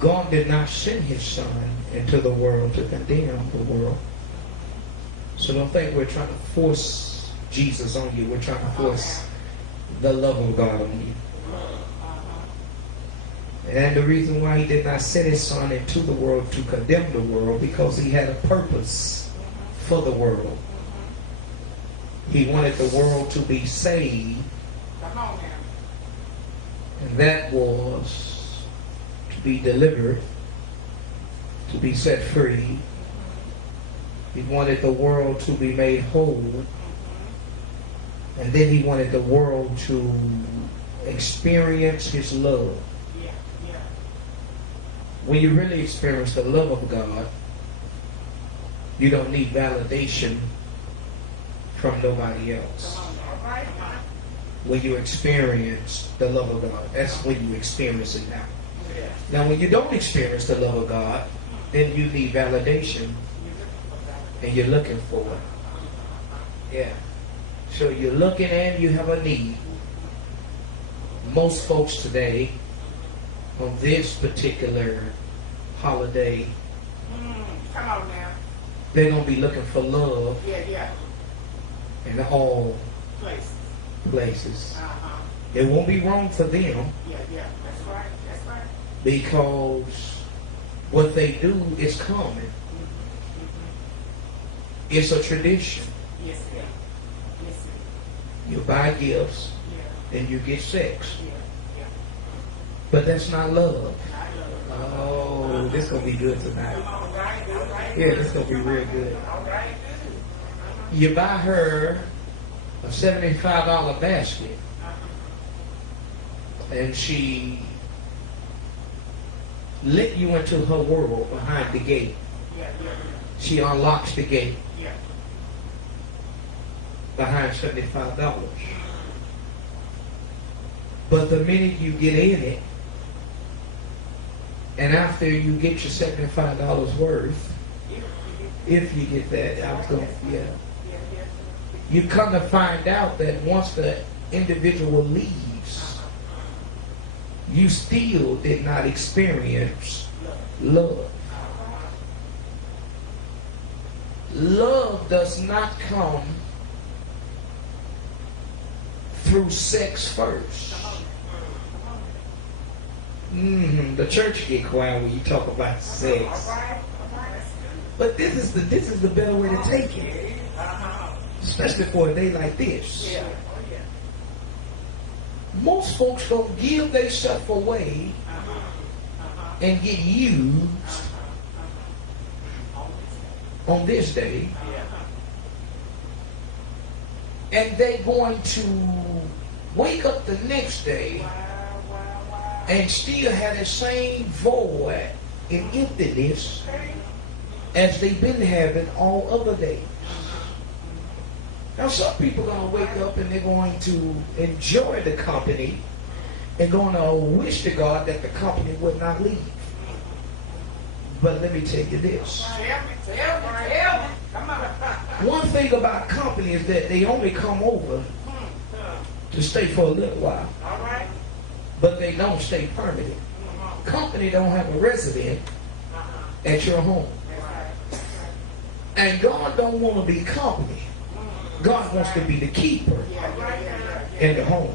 God did not send his son into the world to condemn the world. So don't think we're trying to force Jesus on you. We're trying to force the love of God on you. And the reason why he did not send his son into the world to condemn the world, because he had a purpose for the world. He wanted the world to be saved. And that was to be delivered, to be set free. He wanted the world to be made whole. And then he wanted the world to experience his love. When you really experience the love of God, you don't need validation from nobody else. When you experience the love of God, that's when you experience it now. Now, when you don't experience the love of God, then you need validation, and you're looking for it. Yeah. So you're looking and you have a need. Most folks today, on this particular holiday, come on now, they're going to be looking for love in all places. It won't be wrong for them, that's right, because what they do is common. It's a tradition. Yes, sir. You buy gifts and you get sex. But that's not love. Oh, this is going to be good tonight. Yeah, this is going to be real good. You buy her a $75 basket, and she let you into her world behind the gate. She unlocks the gate behind $75. But the minute you get in it, and after you get your $75 worth, if you get that, I was going, you come to find out that once the individual leaves, you still did not experience love. Love does not come through sex first. The church get quiet when you talk about sex. But this is the better way to take it, especially for a day like this. Most folks don't give themselves away and get used on this day, and they're going to wake up the next day and still have the same void and emptiness as they've been having all other days. Now, some people are going to wake up and they're going to enjoy the company and going to wish to God that the company would not leave. But let me tell you this. One thing about company is that they only come over to stay for a little while. But they don't stay permanent. Company don't have a resident at your home. And God don't want to be company. God wants to be the keeper in the home.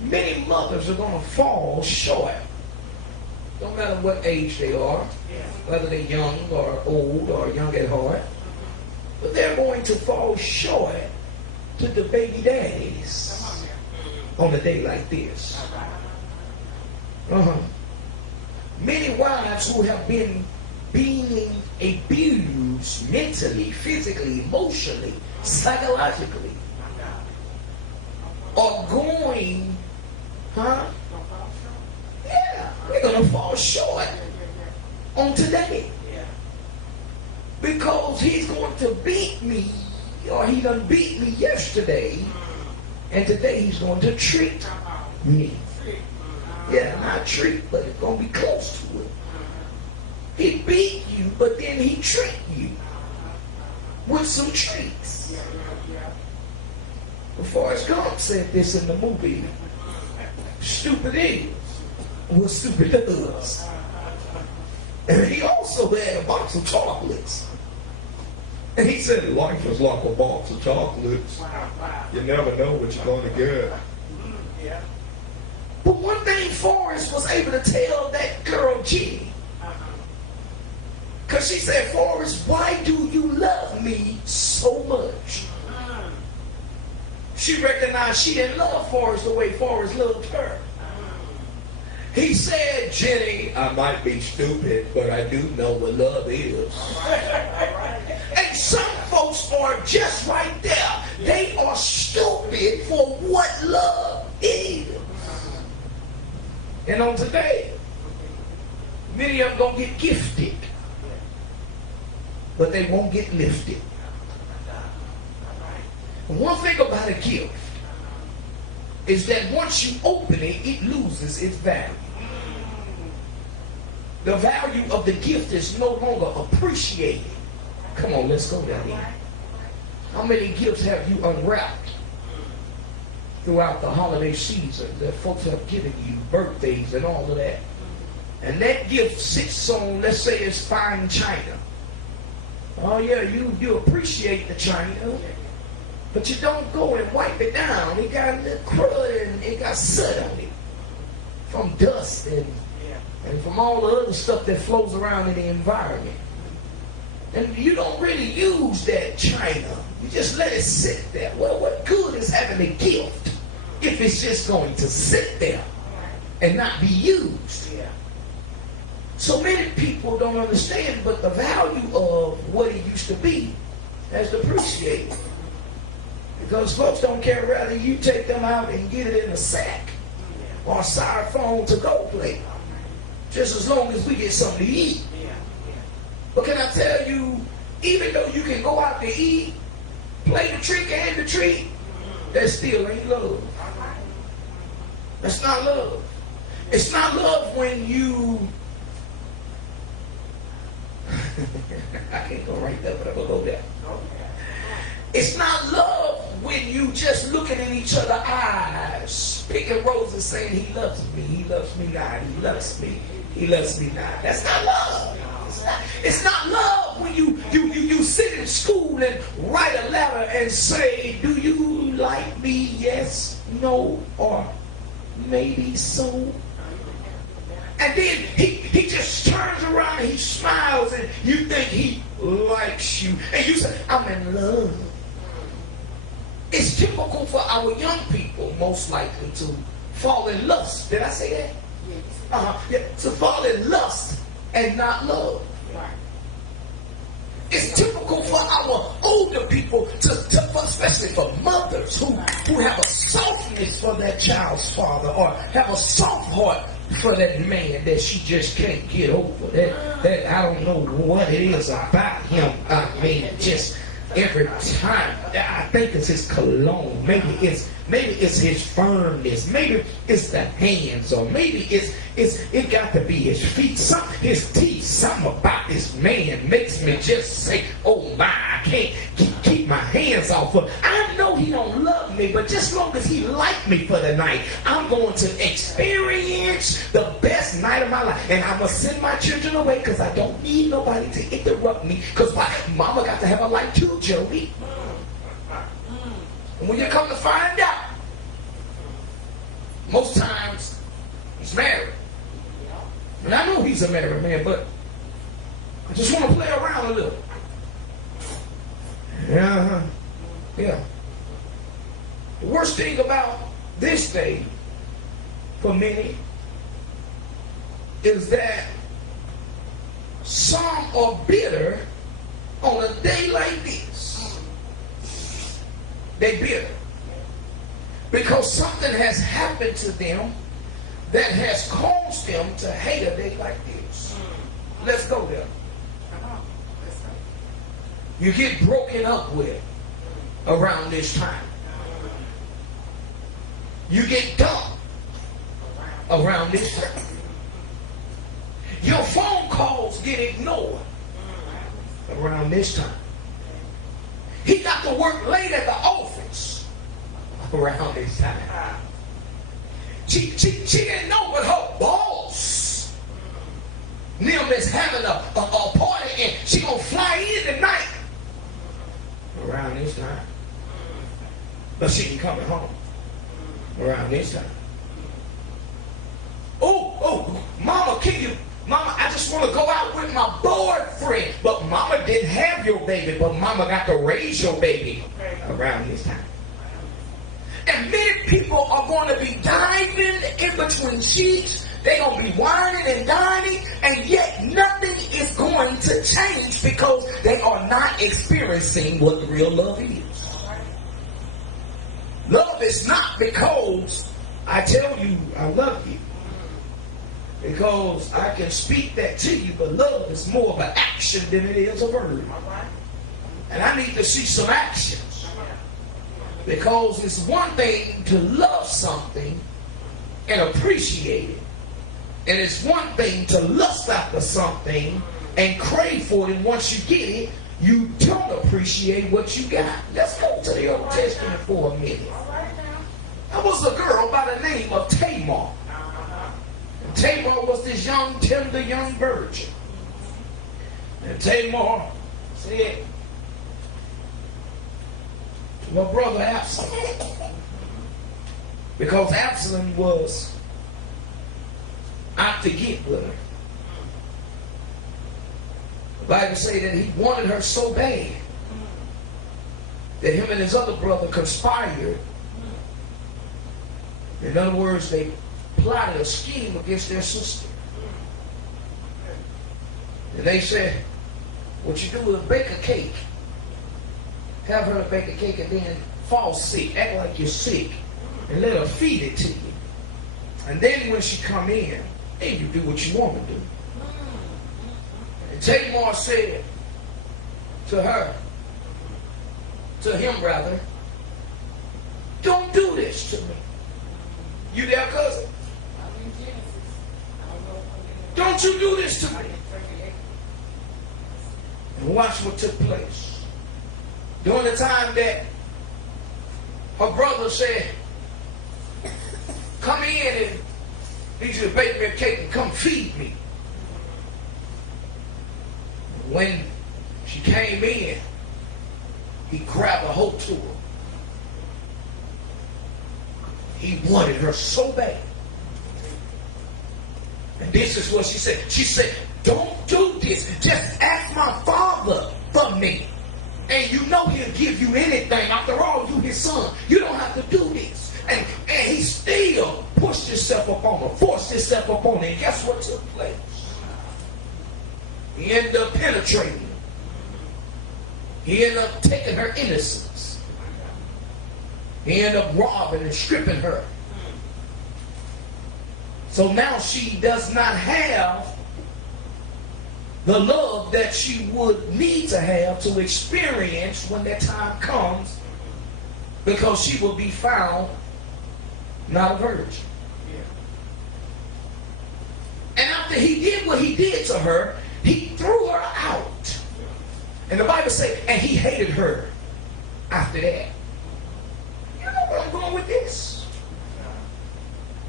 Many mothers are going to fall short. No matter what age they are, whether they're young or old or young at heart, but they're going to fall short to the baby daddies on a day like this. Many wives who have been being abused mentally, physically, emotionally, psychologically, are going, we're going to fall short on today. Because he's going to beat me, or he done beat me yesterday, and today he's going to treat me. Yeah, not treat, but it's going to be close to it. He beat you, but then he treat you with some treats. Forrest Gump said this in the movie, stupid is was super does. And he also had a box of chocolates. And he said, life is like a box of chocolates. You never know what you're going to get. But one thing Forrest was able to tell that girl, Jenny, because she said, Forrest, why do you love me so much? She recognized she didn't love Forrest the way Forrest loved her. He said, Jenny, I might be stupid, but I do know what love is. And some folks are just right there. They are stupid for what love is. And on today, many of them going to get gifted, but they won't get lifted. And one thing about a gift is that once you open it, it loses its value. The value of the gift is no longer appreciated. Come on, let's go down here. How many gifts have you unwrapped throughout the holiday season that folks have given you, birthdays and all of that? And that gift sits on, let's say it's fine china. Oh yeah, you appreciate the china, but you don't go and wipe it down. It got a little crud and it got soot on it from dust and from all the other stuff that flows around in the environment. And you don't really use that china. You just let it sit there. Well, what good is having a gift if it's just going to sit there and not be used? So many people don't understand, but the value of what it used to be has depreciated. Because folks don't care whether you take them out and get it in a sack or a styrofoam to-go plate. Just as long as we get something to eat. But can I tell you, even though you can go out to eat, play the trick and the treat, that still ain't love. That's not love. It's not love when you... I can't go right there, but I'm going to go there. It's not love when you just looking in each other's eyes, picking roses, saying, he loves me not, he loves me, he loves me not. That's not love. It's not love when you sit in school and write a letter and say, do you like me? Yes, no, or maybe so. And then he just turns around and he smiles and you think he likes you. And you say, I'm in love. It's typical for our young people, most likely, to fall in lust. Did I say that? Yes. Yeah, to fall in lust and not love. Right. It's typical for our older people, especially for mothers who have a softness for their child's father or have a soft heart for that man that she just can't get over. That I don't know what it is about him. I mean, just every time I think it's his cologne. Maybe it's his firmness. Maybe it's the hands, or maybe it got to be his feet. His teeth. Something about this man makes me just say, "Oh my, I can't keep my hands off of." I know he don't love me, but just as long as he like me for the night, I'm going to experience the best night of my life. And I'm gonna send my children away because I don't need nobody to interrupt me. Because my mama got to have a life too, Jody. And when you come to find out, most times he's married. And I know he's a married man, but I just want to play around a little. Yeah. The worst thing about this day for many is that some are bitter on a day like this. They bitter because something has happened to them that has caused them to hate a day like this. Let's go there. You get broken up with around this time. You get dumped around this time. Your phone calls get ignored around this time. He got to work late at the office around this time. She didn't know what her boss is having a party and she gonna fly in tonight around this time. But she ain't coming home around this time. Oh, mama, mama, I just want to go out with my boyfriend. But mama didn't have your baby, but mama got to raise your baby around this time. And many people are going to be diving in between sheets. They're going to be whining and dining, and yet nothing is going to change because they are not experiencing what real love is. Love is not because I tell you I love you, because I can speak that to you, but love is more of an action than it is a verb. And I need to see some actions, because it's one thing to love something and appreciate it, and it's one thing to lust after something and crave for it, and once you get it, you don't appreciate what you got. Let's go to the Old Testament for a minute. There was a girl by the name of Tamar. And Tamar was this young, tender, young virgin. And Tamar said to my brother Absalom, because Absalom was out to get with her. The Bible says that he wanted her so bad that him and his other brother conspired. In other words, they plotted a scheme against their sister. And they said, what you do is bake a cake. Have her bake a cake and then fall sick. Act like you're sick. And let her feed it to you. And then when she come in, then you do what you want to do. And Tamar said to her, to him rather, don't do this to me. You there, cousin? Don't you do this to me. And watch what took place. During the time that her brother said, come in and need you to bake me a cake and come feed me. When she came in, he grabbed a hold to her. He wanted her so bad. And this is what she said. She said, don't do this. Just ask my father for me. And you know he'll give you anything. After all, you his son. You don't have to do this. And he still pushed himself upon her, forced himself upon her. And guess what took place? He ended up penetrating her. He ended up taking her innocence. He ended up robbing and stripping her. So now she does not have the love that she would need to have to experience when that time comes, because she will be found not a virgin. And after he did what he did to her, he threw her out. And the Bible says, and he hated her after that. You know where I'm going with this?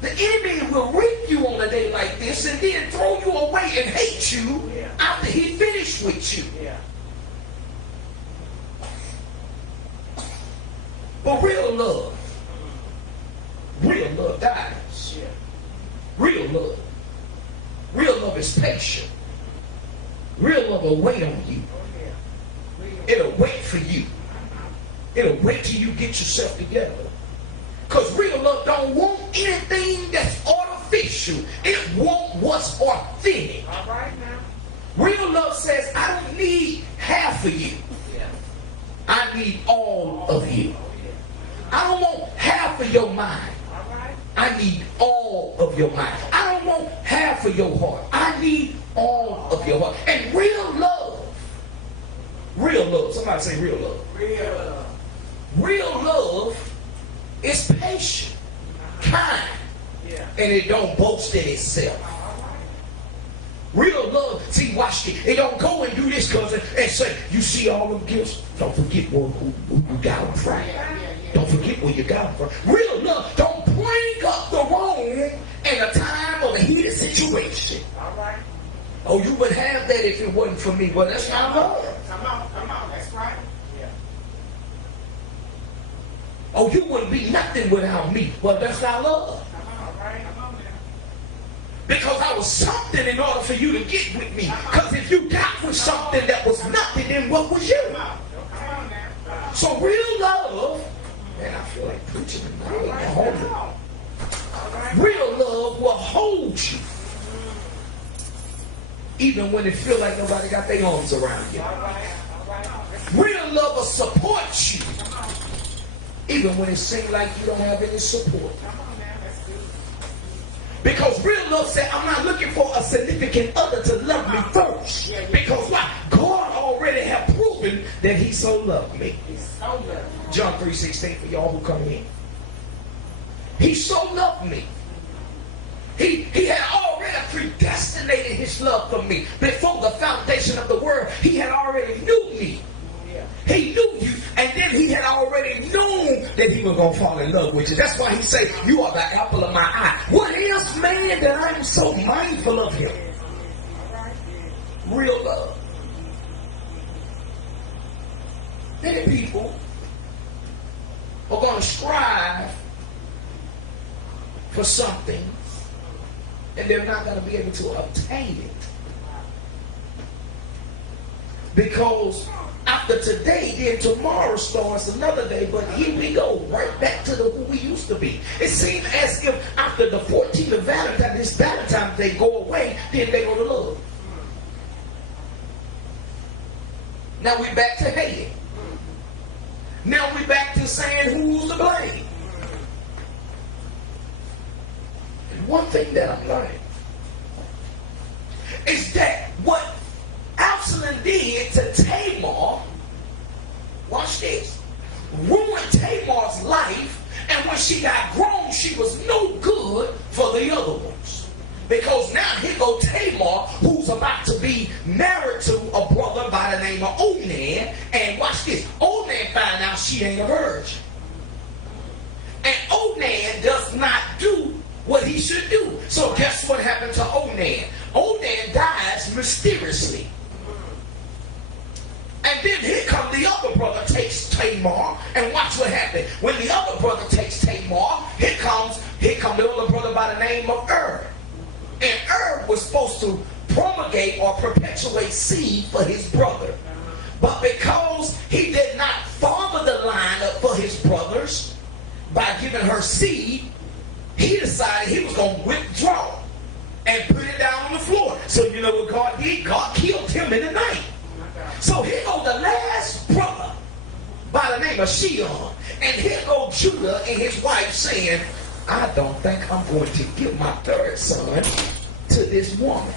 The enemy will reap you on a day like this and then throw you away and hate you after he finished with you. But real love dies. Real love is patient. Real love will wait on you. It'll wait for you. It'll wait till you get yourself together. Because real love don't want anything that's artificial. It wants what's authentic. All right now. Real love says, I don't need half of you. I need all of you. I don't want half of your mind. I need all of your mind. I don't want half of your heart. I need all of your heart. And real love, somebody say real love. Real love is patient, kind, and it don't boast in itself. Real love, see, watch it. It don't go and do this, cousin, and say, you see all them gifts? Don't forget who you got them from. Don't forget where you got them from. Real love don't bring up the wrong in a time of a heated situation. Oh, you would have that if it wasn't for me. Well, that's not love. Come on, that's right. Yeah. Oh, you wouldn't be nothing without me. Well, that's not love. Come on, right? Come on now. Because I was something in order for you to get with me. Because if you got with something that was nothing, then what was you? Come on now. So real love, man, I feel like preaching tonight. Real love will hold you. Even when it feels like nobody got their arms around you. Real love will support you. Even when it seems like you don't have any support. Because real love said, I'm not looking for a significant other to love me first. Because why? God already have proven that he so loved me. John 3:16 for y'all who come in. He so loved me. He had already predestinated his love for me. Before the foundation of the world, he had already knew me. He knew you, and then he had already known that he was going to fall in love with you. That's why he said, you are the apple of my eye. What is man that I am so mindful of him? Real love. Many people are going to strive for something, and they're not going to be able to obtain it. Because after today, then tomorrow starts another day, but here we go, right back to who we used to be. It seems as if after the 14th of Valentine, this Valentine's Day go away, then they go to love. Now we back to hating. Now we back to saying who's to blame. And one thing that I'm learning is that what Absalom did to Tamar, watch this, ruined Tamar's life, and when she got grown, she was no good for the other ones. Because now here go Tamar, who's about to be married to a brother by the name of Onan, and watch this, Onan find out she ain't a virgin. And Onan does not do what he should do. So guess what happened to Onan? Onan dies mysteriously. And then here comes the other brother takes Tamar, and watch what happened. When the other brother takes Tamar, here comes the other brother by the name of And was supposed to promulgate or perpetuate seed for his brother. But because he did not follow the line up for his brothers by giving her seed, he decided he was going to withdraw and put it down on the floor. So you know what God did? God killed him in the night. So here goes the last brother by the name of Sheon. And here goes Judah and his wife saying, I don't think I'm going to give my third son to this woman.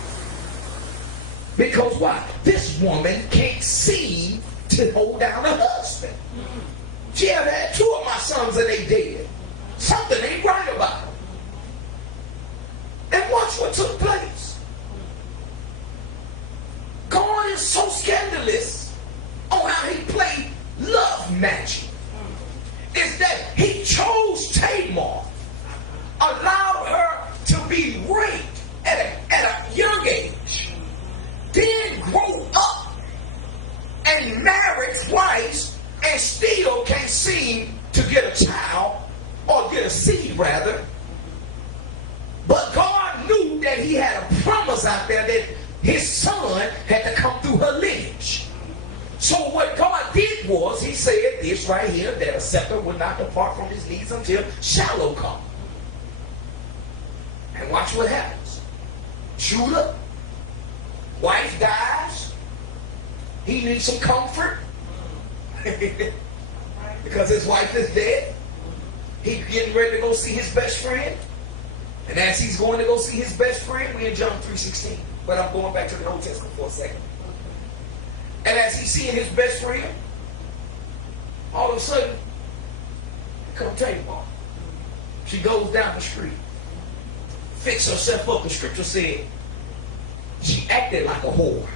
Because why? This woman can't seem to hold down her husband. She have had 2 of my sons and they dead. Something ain't right about them. And watch what took place. God is so scandalous on how he played love magic. Is that he chose Tamar, allowed her to be raped at a young age, then grew up and married twice and still can't seem to get a child or get a seed rather. But God knew that he had a promise out there that his son had to come through her lineage. So what God did was, he said this right here, that a scepter would not depart from his knees until Shiloh come. And watch what happens. Judah, wife dies. He needs some comfort because his wife is dead. He's getting ready to go see his best friend. And as he's going to go see his best friend, we're in John 3:16. But I'm going back to the Old Testament for a second. And as he's seeing his best friend, all of a sudden, come Tamar. She goes down the street, fix herself up. The scripture said she acted like a whore.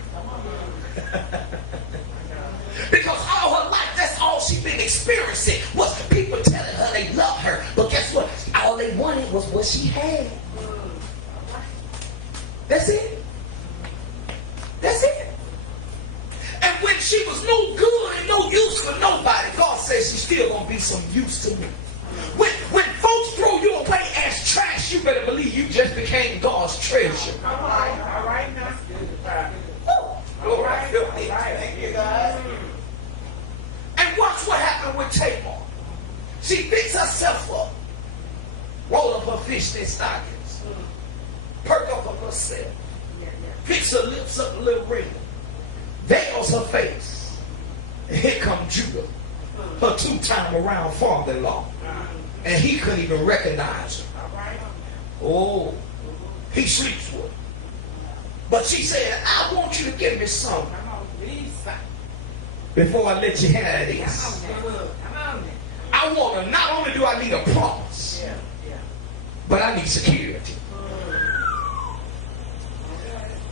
Because all her life, that's all she's been experiencing, was people telling her they love her. But guess what? All they wanted was what she had. That's it. was no good and no use for nobody, God says she's still going to be some use to me. When folks throw you away as trash, you better believe you just became God's treasure. All right, now. All right. Thank you, God. And watch what happened with Tamar. She picks herself up, roll up her fishnet stockings, perk up of herself, picks her lips up a little wrinkle, veils her face, and here comes Judah, her two-time around father-in-law, and he couldn't even recognize her. Oh, he sleeps with her. But she said, I want you to give me some before I let you have this. I want to, not only do I need a promise, but I need security.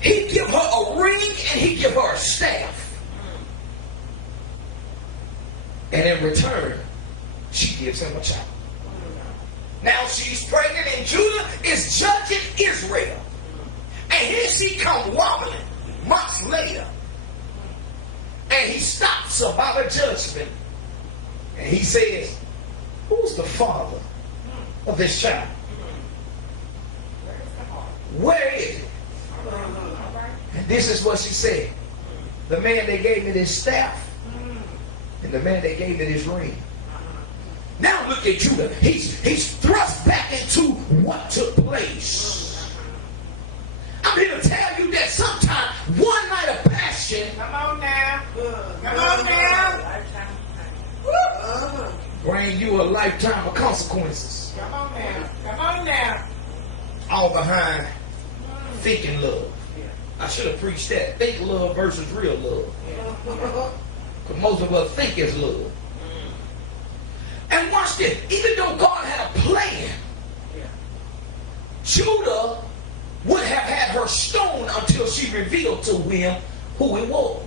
He give her a ring and he give her a staff. And in return, she gives him a child. Now she's pregnant and Judah is judging Israel. And here she come wobbling months later. And he stops her by the judgment. And he says, who's the father of this child? Where is it? And this is what she said. The man that gave me this staff and the man that gave me this ring. Now look at Judah. He's thrust back into what took place. I'm here to tell you that sometimes one night of passion. Come on now. Come on now. Bring you a lifetime of consequences. Come on now. Come on now. All behind thinking love. I should have preached that. Think love versus real love. Because most of us think it's love. And watch this. Even though God had a plan, Judah would have had her stoned until she revealed to him who it was.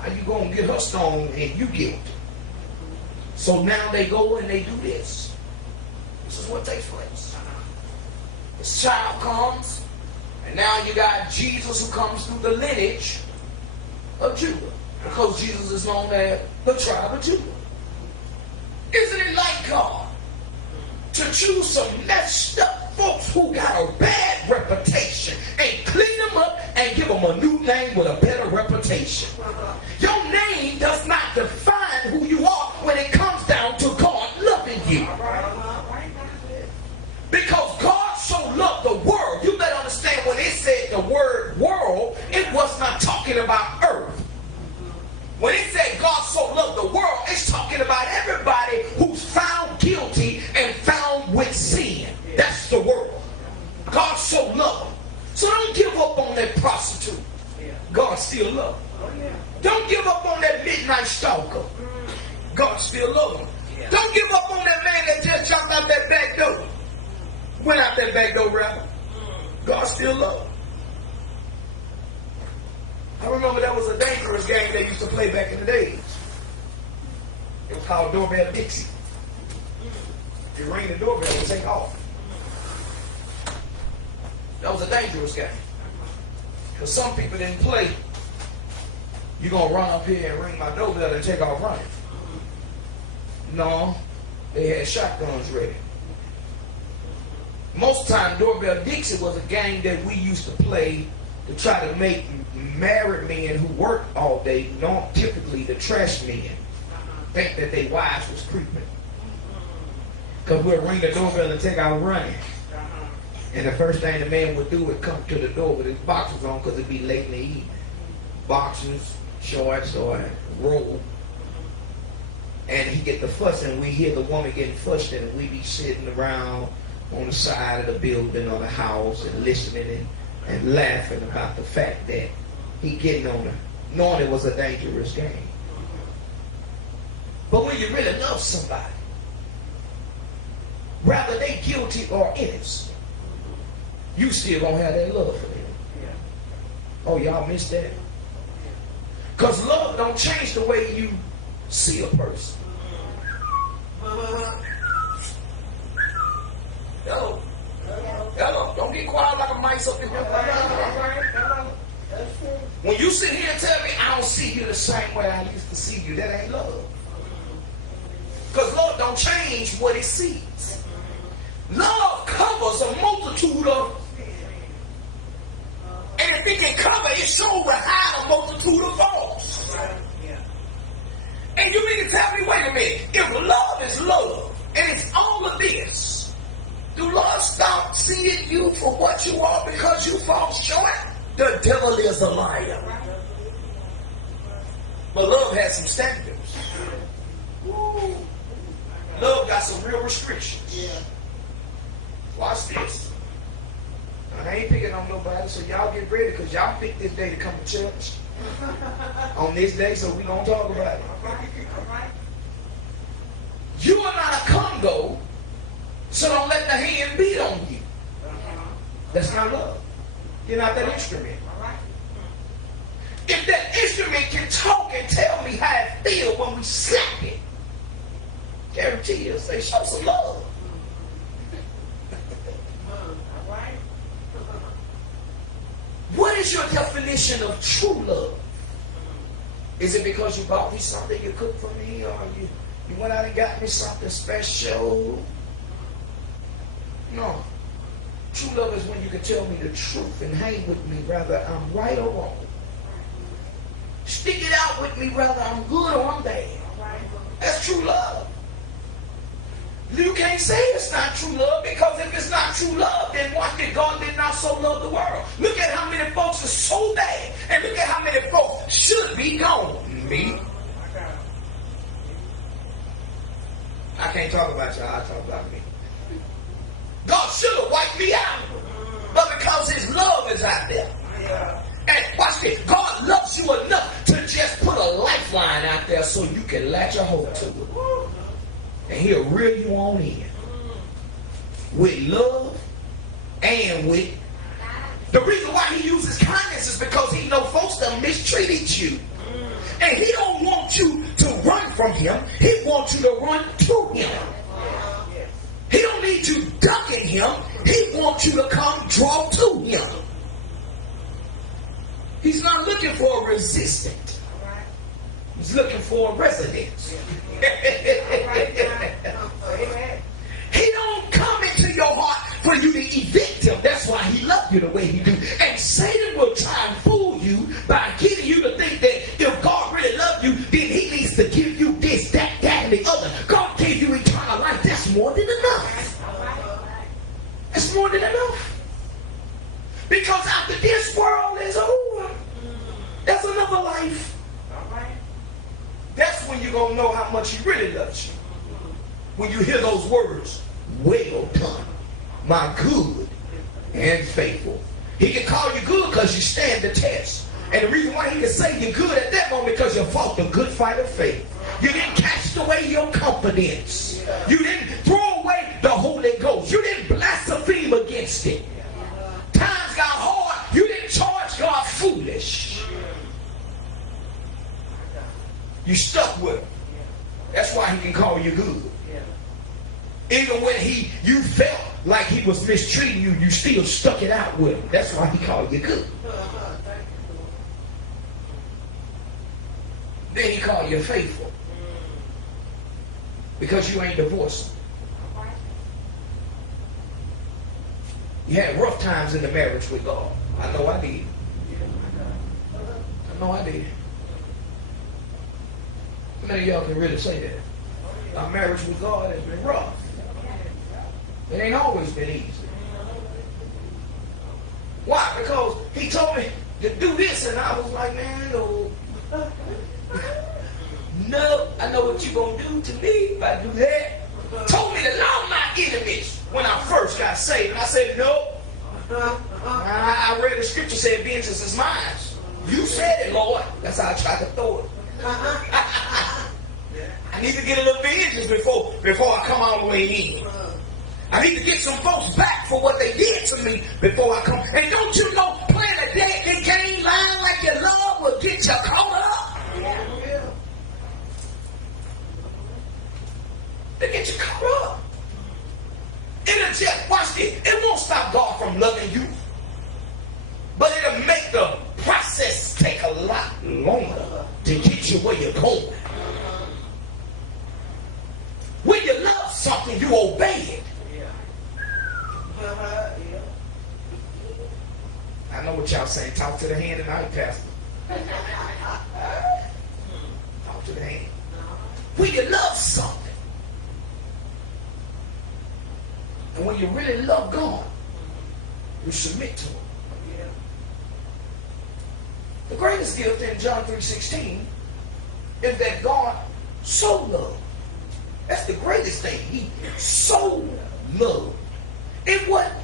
How you going to get her stoned and you guilty? So now they go and they do this. This is what takes place. This child comes, and now you got Jesus who comes through the lineage of Judah. Because Jesus is known as the tribe of Judah. Isn't it like God to choose some messed up folks who got a bad reputation and clean them up and give them a new name with a better reputation? Your name does not define who you are when it comes down to God loving you. Because God so loved the world. You better understand when it said the word world, it was not talking about earth. When it said God so loved the world, it's talking about everybody who's found guilty and found with sin. That's the world. God so loved them. So don't give up on that prostitute. God still loves them. Don't give up on that midnight stalker. God still loves them. Don't give up on that man that just jumped out that back door. Went out that back door, rather. God still loves them. I remember that was a dangerous game they used to play back in the days. It was called Doorbell Dixie. You ring the doorbell and take off. That was a dangerous game. Because some people didn't play. You're going to run up here and ring my doorbell and take off running. No, they had shotguns ready. Most time, Doorbell Dixie was a game that we used to play to try to make married men who work all day, not typically the trash men, think that their wives was creeping. Because we'll ring the doorbell and take out running. And the first thing the man would do would come to the door with his boxers on because it'd be late in the evening. Boxers, shorts, or robe. And he get the fuss, and we hear the woman getting fussed, and we be sitting around on the side of the building or the house and listening and laughing about the fact that he getting on her, knowing it was a dangerous game. But when you really love somebody, whether they guilty or innocent, you still gonna have that love for them. Oh, y'all missed that. Because love don't change the way you see a person. Hello. Hello. Don't get quiet like a mice up in here. Hello. That's true. When you sit here and tell me I don't see you the same way I used to see you, that ain't love. Because love don't change what it sees. Love covers a multitude of, and if it can cover, it sure will hide a multitude of faults. And you mean to tell me, wait a minute, if love is love, and it's all of this, do love stop seeing you for what you are because you fall short? The devil is a liar. But love has some standards. Woo. Love got some real restrictions. Watch this. And I ain't picking on nobody, so y'all get ready, because y'all picked this day to come to church on this day, so we gonna talk about it. You are not a Congo, so don't let the hand beat on you. That's not love. You're not that instrument. If that instrument can talk and tell me how it feels when we slap it, guarantee you, say, show some love. What is your definition of true love? Is it because you bought me something, you cooked for me, or you went out and got me something special? No. True love is when you can tell me the truth and hang with me, whether I'm right or wrong. Stick it out with me, whether I'm good or I'm bad. That's true love. You can't say it's not true love, because if it's not true love, then what did God did not so love the world? Look at how many folks are so bad, and look at how many folks should be gone. Me. I can't talk about y'all, I talk about me. God should have wiped me out, but because his love is out there. And watch this, God loves you enough to just put a lifeline out there so you can latch a hold to it. And he'll reel you on in with love and with. The reason why he uses kindness is because he knows folks that mistreated you. And he don't want you to run from him. He wants you to run to him. He don't need you ducking him. He wants you to come draw to him. He's not looking for a resistant. He's looking for a residence. He don't come into your heart for you to evict him. That's why he loves you the way he do. And Satan will try and fool you by getting you to think that if God really loved you, then he needs to give you this, that, and the other. God gave you eternal life. That's more than enough. That's more than enough. Because after this world is over, there's another life. That's when you're going to know how much he really loves you. When you hear those words, well done, my good and faithful. He can call you good because you stand the test. And the reason why he can say you're good at that moment because you fought the good fight of faith. You didn't cast away your confidence. You didn't throw away the Holy Ghost. You didn't blaspheme against it. Times got hard. You didn't charge God foolish. You stuck with him. That's why he can call you good. Even when you felt like he was mistreating you, you still stuck it out with him. That's why he called you good. Then he called you faithful. Because you ain't divorced. You had rough times in the marriage with God. I know I did. I know I did. How many of y'all can really say that? Our marriage with God has been rough. It ain't always been easy. Why? Because he told me to do this, and I was like, man, no. No, I know what you're going to do to me if I do that. Told me to love my enemies when I first got saved. And I said, no. I read the scripture said, vengeance is mine. You said it, Lord. That's how I tried to throw it. I need to get a little vengeance before I come all the way in. I need to get some folks back for what they did to me before I come. And don't you know, playing a dead game, lying like your love will get you caught up. They get you caught up. It'll just, watch this, it won't stop God from loving you. But it'll make the process take you where you're going. When you love something, you obey it. I know what y'all saying. Talk to the hand tonight, Pastor. Talk to the hand. When you love something, and when you really love God, you submit to Him. The greatest gift in John 3:16 is that God so loved. That's the greatest thing. He so loved. It wasn't.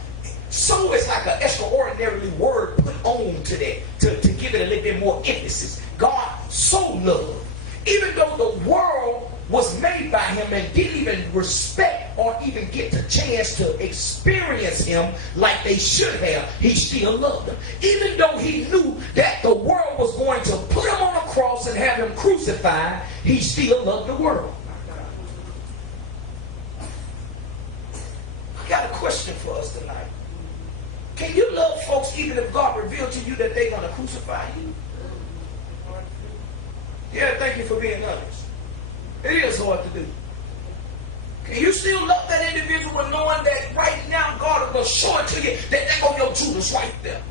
So is like an extraordinary word put on to that to give it a little bit more emphasis. God so loved. Even though the world was made by Him and didn't even respect or even get the chance to experience Him like they should have, He still loved them. Even though He knew that the world was going to put Him on a cross and have Him crucified, He still loved the world. I got a question for us tonight. Can you love folks even if God revealed to you that they're going to crucify you? Yeah, thank you for being honest. It is hard to do. Can you still love that individual knowing that right now God is going to show it to you that they're going to go Judas right there?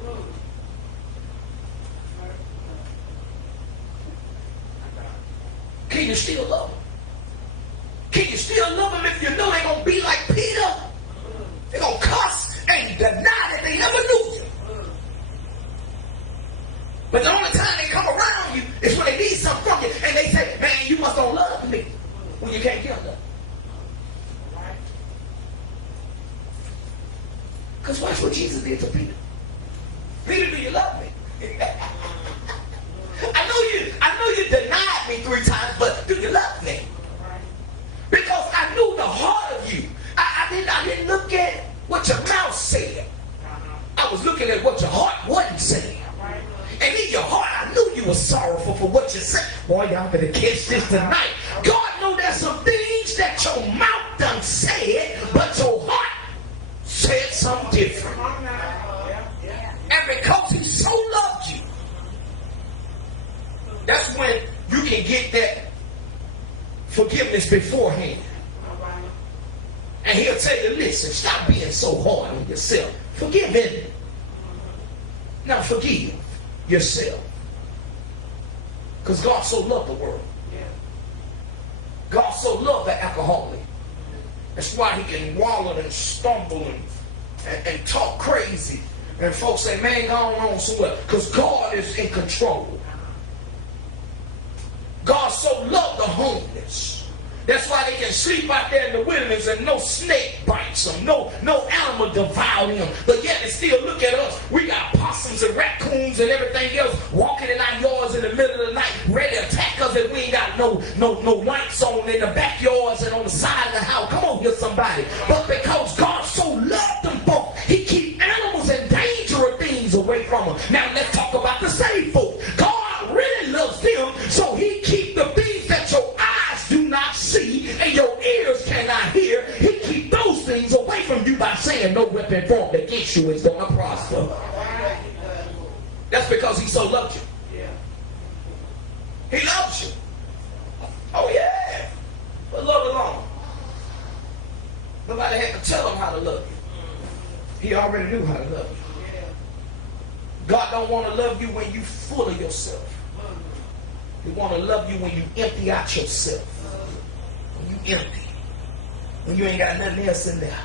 Can you still love them? Can you still love them if you know they're going to be like Peter? They're going to cuss and deny that they never knew you. But the only time they come around you is when they need something from you and they say, man, you must don't love me when you can't kill them. Because watch what Jesus did to Peter. Peter, do you love me? I know you denied me 3 times, but do you love me? Because I knew the heart of you. I didn't look at what your mouth said. I was looking at what your heart wasn't saying. And in your heart, I knew you were sorrowful for what you said. Boy, y'all better catch this tonight. God knows there's some things that your mouth done said, but your heart said something different. And because He so loved you, that's when you can get that forgiveness beforehand. And He'll tell you, listen, stop being so hard on yourself. Forgive Him. Now forgive yourself. Because God so loved the world. God so loved the alcoholic. That's why he can wallow and stumble and talk crazy. And folks say, man, going on so well. Because God is in control. God so loved the homeless. That's why they can sleep out there in the wilderness and no snake bites them. No animal devour them. But yet they still look at us. We got possums and raccoons and everything else walking in our yards in the middle of the night ready to attack us if we ain't got no lights on in the backyards and on the side of the house. Come on here, somebody. But because God so loved them folks, He keep animals and dangerous things away from them. Now let's talk about the saved folk. God really loves them, so He keep the things that your eyes do not see and your ears cannot hear. He keep those things away from you by saying no weapon formed against you is going to prosper. That's because He so loved you. He loves you. Oh yeah. But love alone. Nobody had to tell Him how to love you. He already knew how to love you. God don't want to love you when you full of yourself. He want to love you when you empty out yourself. When you empty. When you ain't got nothing else in there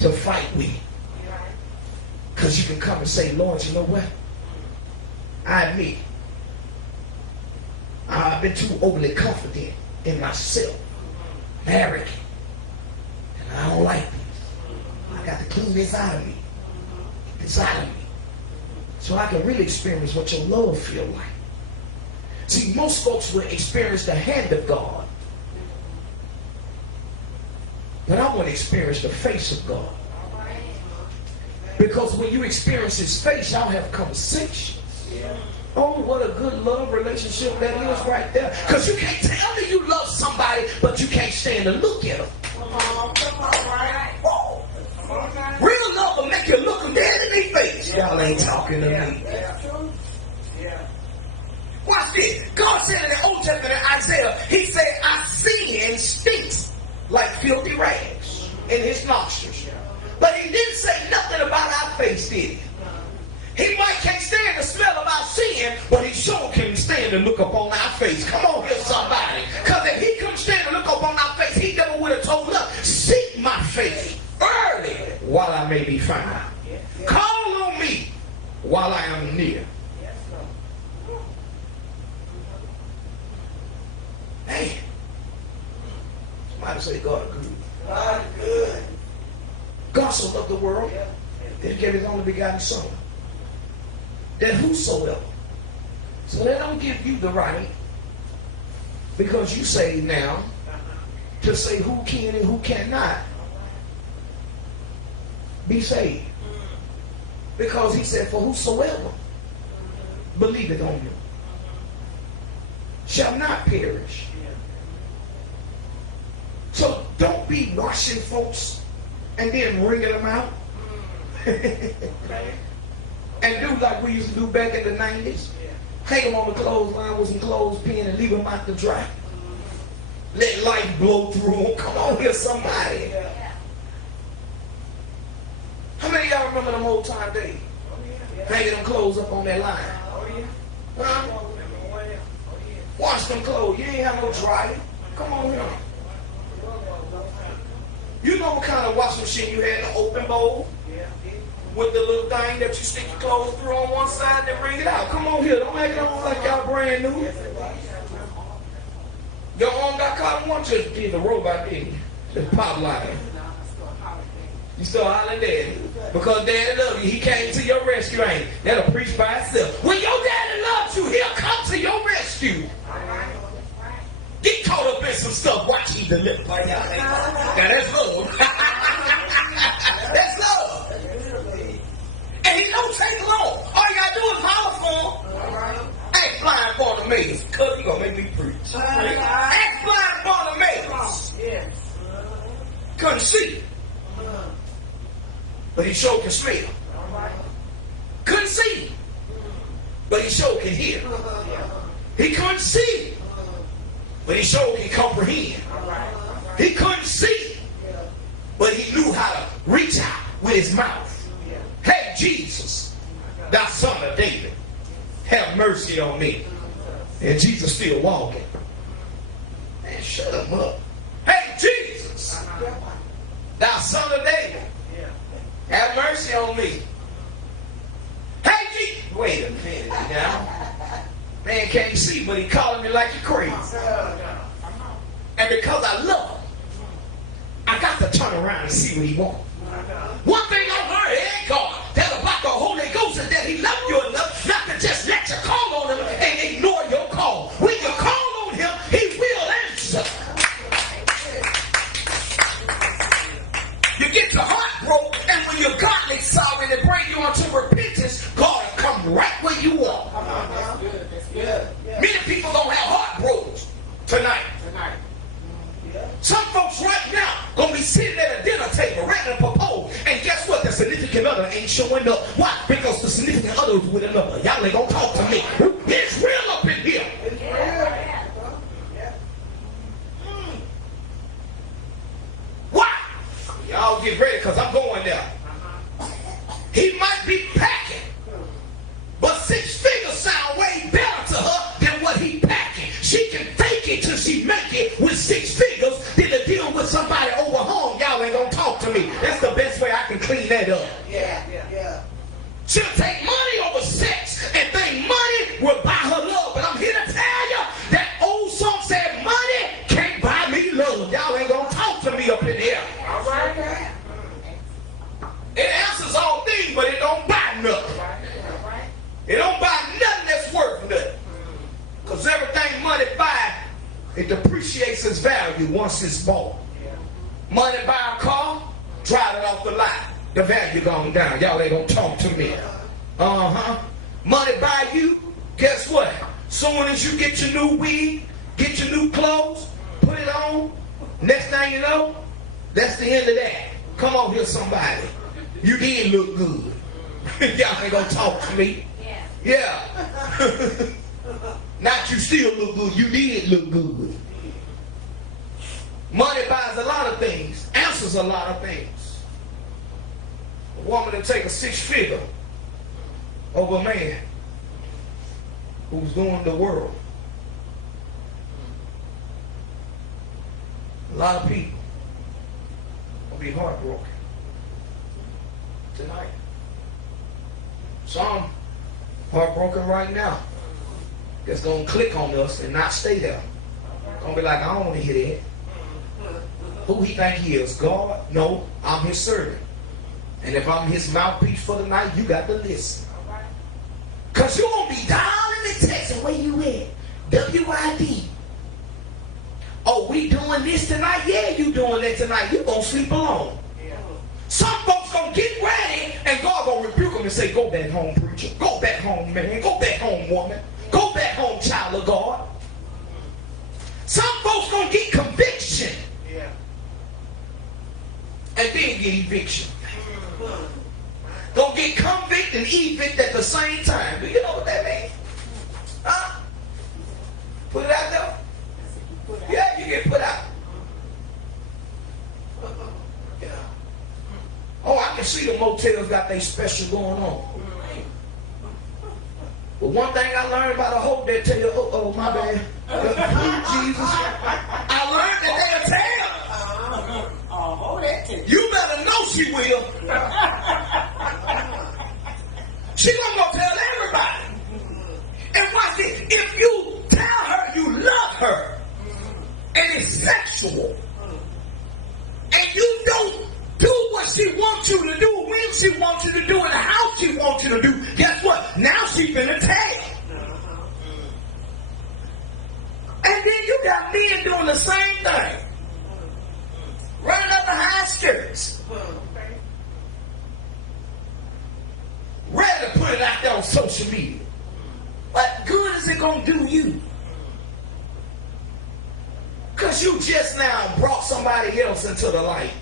to fight with. Because you can come and say, Lord, you know what? I admit, I've been too overly confident in myself. Arrogant. And I don't like this. I got to clean this out of me. This out of me. So I can really experience what your love feel like. See, most folks will experience the hand of God. But I want to experience the face of God. Because when you experience His face, y'all have conversations. Oh, what a good love relationship that is right there. Because you can't tell me you love somebody, but you can't stand to look at them. Oh. Real love will make you look them dead in their face. Y'all ain't talking to me. Watch this. God said in the Old Testament in Isaiah, he said, our sin stinks like filthy rags in his nostrils. But he didn't say nothing about our face, did he? He might can't stand the smell of our sin, but he sure can stand to look up on our face. Come on here, somebody. Because if he couldn't stand to look up on our face, he never would have told us, seek my face early while I may be found. Call on me while I am near. Hey, somebody say God good. God good. God so loved the world that he gave his only begotten son. That whosoever. So they don't give you the right, because you say now, to say who can and who cannot be saved. Because he said, for whosoever believeth on him shall not perish. So don't be washing folks and then wringing them out. And do like we used to do back in the 90s. Hang them on the clothesline with some clothespin and leave them out to dry. Let light blow through them. Come on here, somebody. How many of y'all remember them old time days? Hanging them clothes up on that line. Huh? Wash them clothes. You ain't have no dryer. Come on here. You know what kind of washing machine you had, an open bowl? With the little thing that you stick your clothes through on one side and bring it out. Come on here. Don't make it on like y'all brand new. Your arm got caught in one, just did the robot, didn't you? Just pop like. You still hollering daddy. Because daddy loves you. He came to your rescue. Ain't that'll preach by itself. When your daddy loves you, he'll come to your rescue. Get caught up in some stuff. Watch he deliver. Now that's love. That's love. And he don't take long. All you gotta do is holler for him. Act blind Bartimaeus. Cause he gonna make me preach. Act blind Bartimaeus. Couldn't see. But he sure can smell. Couldn't see. But he sure can hear. He couldn't see. But he sure can comprehend. He couldn't see. But he knew how to reach out with his mouth. Hey, Jesus, thou son of David, have mercy on me. And Jesus still walking. Man, shut him up. Hey, Jesus, thou son of David, have mercy on me. Hey, Jesus. Wait a minute now. Man can't see, but he calling me like you crazy. And because I love him, I got to turn around and see what he wants. One thing I learned, ain't God, that about the Holy Ghost is that he loved you enough not to just let you call on him and ignore your call. When you call on him, he will answer. You get your heart broke, and when you're godly sorry and bring you unto repentance, God will come right where you are. Many people don't have heart broke tonight. Some folks right now gonna be sitting at a dinner table ready to propose, and guess what? The significant other ain't showing up. Why? Because the significant other is with another. Y'all ain't gonna talk to me. It's real up in here. Why? Y'all get ready, because I'm going there. He might be packing, but 6 figures sound way better to her than what he packing. She can fake it till she make it with 6 figures than to deal with somebody over home. Y'all ain't gonna talk to me. That's the best way I can clean that up. She'll take money over sex and think money will buy her love. But I'm here to tell you that old song said money can't buy me love. Y'all ain't gonna talk to me up in here. All right. It answers all things, but it don't buy nothing. It don't buy nothing that's worth nothing. Because everything money buy, it depreciates its value once it's bought. Money buy a car, drive it off the lot. The value gone down. Y'all ain't gonna talk to me. Money buy you, guess what? Soon as you get your new wig, get your new clothes, put it on, next thing you know, that's the end of that. Come on here, somebody. You did look good. Y'all ain't gonna talk to me. Yeah. Not you still look good, you did look good. Money buys a lot of things, answers a lot of things. A woman will take a 6-figure over a man who's doing the world. A lot of people will be heartbroken tonight. Some heartbroken right now. That's going to click on us and not stay there. Going to be like, I don't want to hear that. Who he think he is? God? No, I'm his servant. And if I'm his mouthpiece for the night, you got to listen. Because you won't be down in the text. Where you at? WID. Oh, we doing this tonight? Yeah, you doing that tonight. You going to sleep alone. Some folks going to get ready and God going to rebuke them and say, go back home, preacher. Go back home, man. Go back home, woman. Go back home, child of God. Some folks going to get conviction. And then get eviction. Gonna get convict and evict at the same time. Do you know what that means? Huh? Put it out there? Yeah, you get put out. Yeah. Oh, I can see the motels got their special going on. But one thing I learned about a hope, they tell you, oh, my bad. Jesus. I learned that they'll tell. You better know she will. She gonna go tell everybody. And watch this. If you tell her you love her, and it's sexual, and you don't do what she wants you to do, when she wants you to do, and how she wants you to do, guess what? Now she finna tell. And then you got men doing the same thing. Running up the high skirts. Ready to put it out there on social media. What good is it going to do you? Because you just now brought somebody else into the light.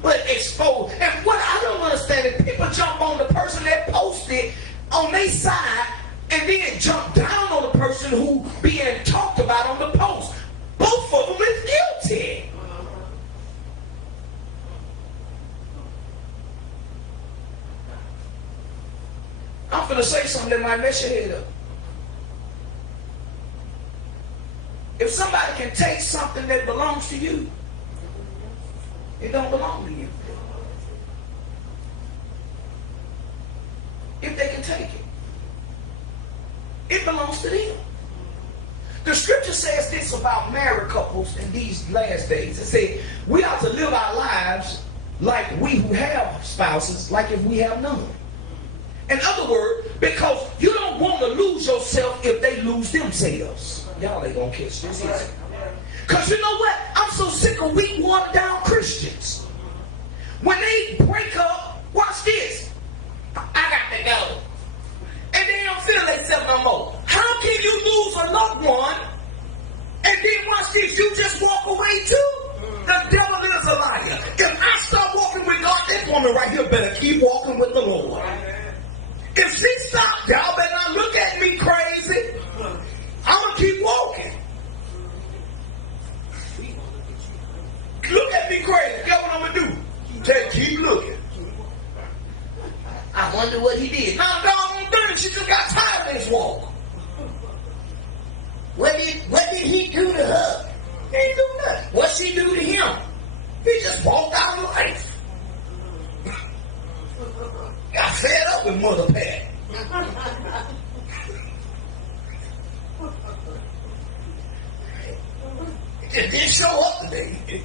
But exposed. And what I don't understand is people jump on the person that posted on their side and then jump down on the person who being talked about on the post. Both of them is guilty. I'm finna say something that might mess your head up. If somebody can take something that belongs to you, it don't belong to you. If they can take it, it belongs to them. The scripture says this about married couples in these last days. It says we ought to live our lives like we who have spouses, like if we have none. In other words, because you don't want to lose yourself if they lose themselves. Y'all ain't gonna catch this. Because you know what? I'm so sick of weak, watered down Christians. When they break up, watch this. I got to go. And they don't feel themselves no more. How can you lose a loved one and then watch this, you just walk away too? The devil is a liar. If I start walking with God, this woman right here better keep walking with the Lord. If she stops, y'all better not look at me crazy. I'm going to keep walking. Look at me crazy. Guess what I'm going to do? Just keep looking. I wonder what he did. No, I'm doing it. She just got tired of this walk. What did he do to her? He ain't do nothing. What she do to him? He just walked out of life. Got fed up with Mother Pat. It didn't show up today.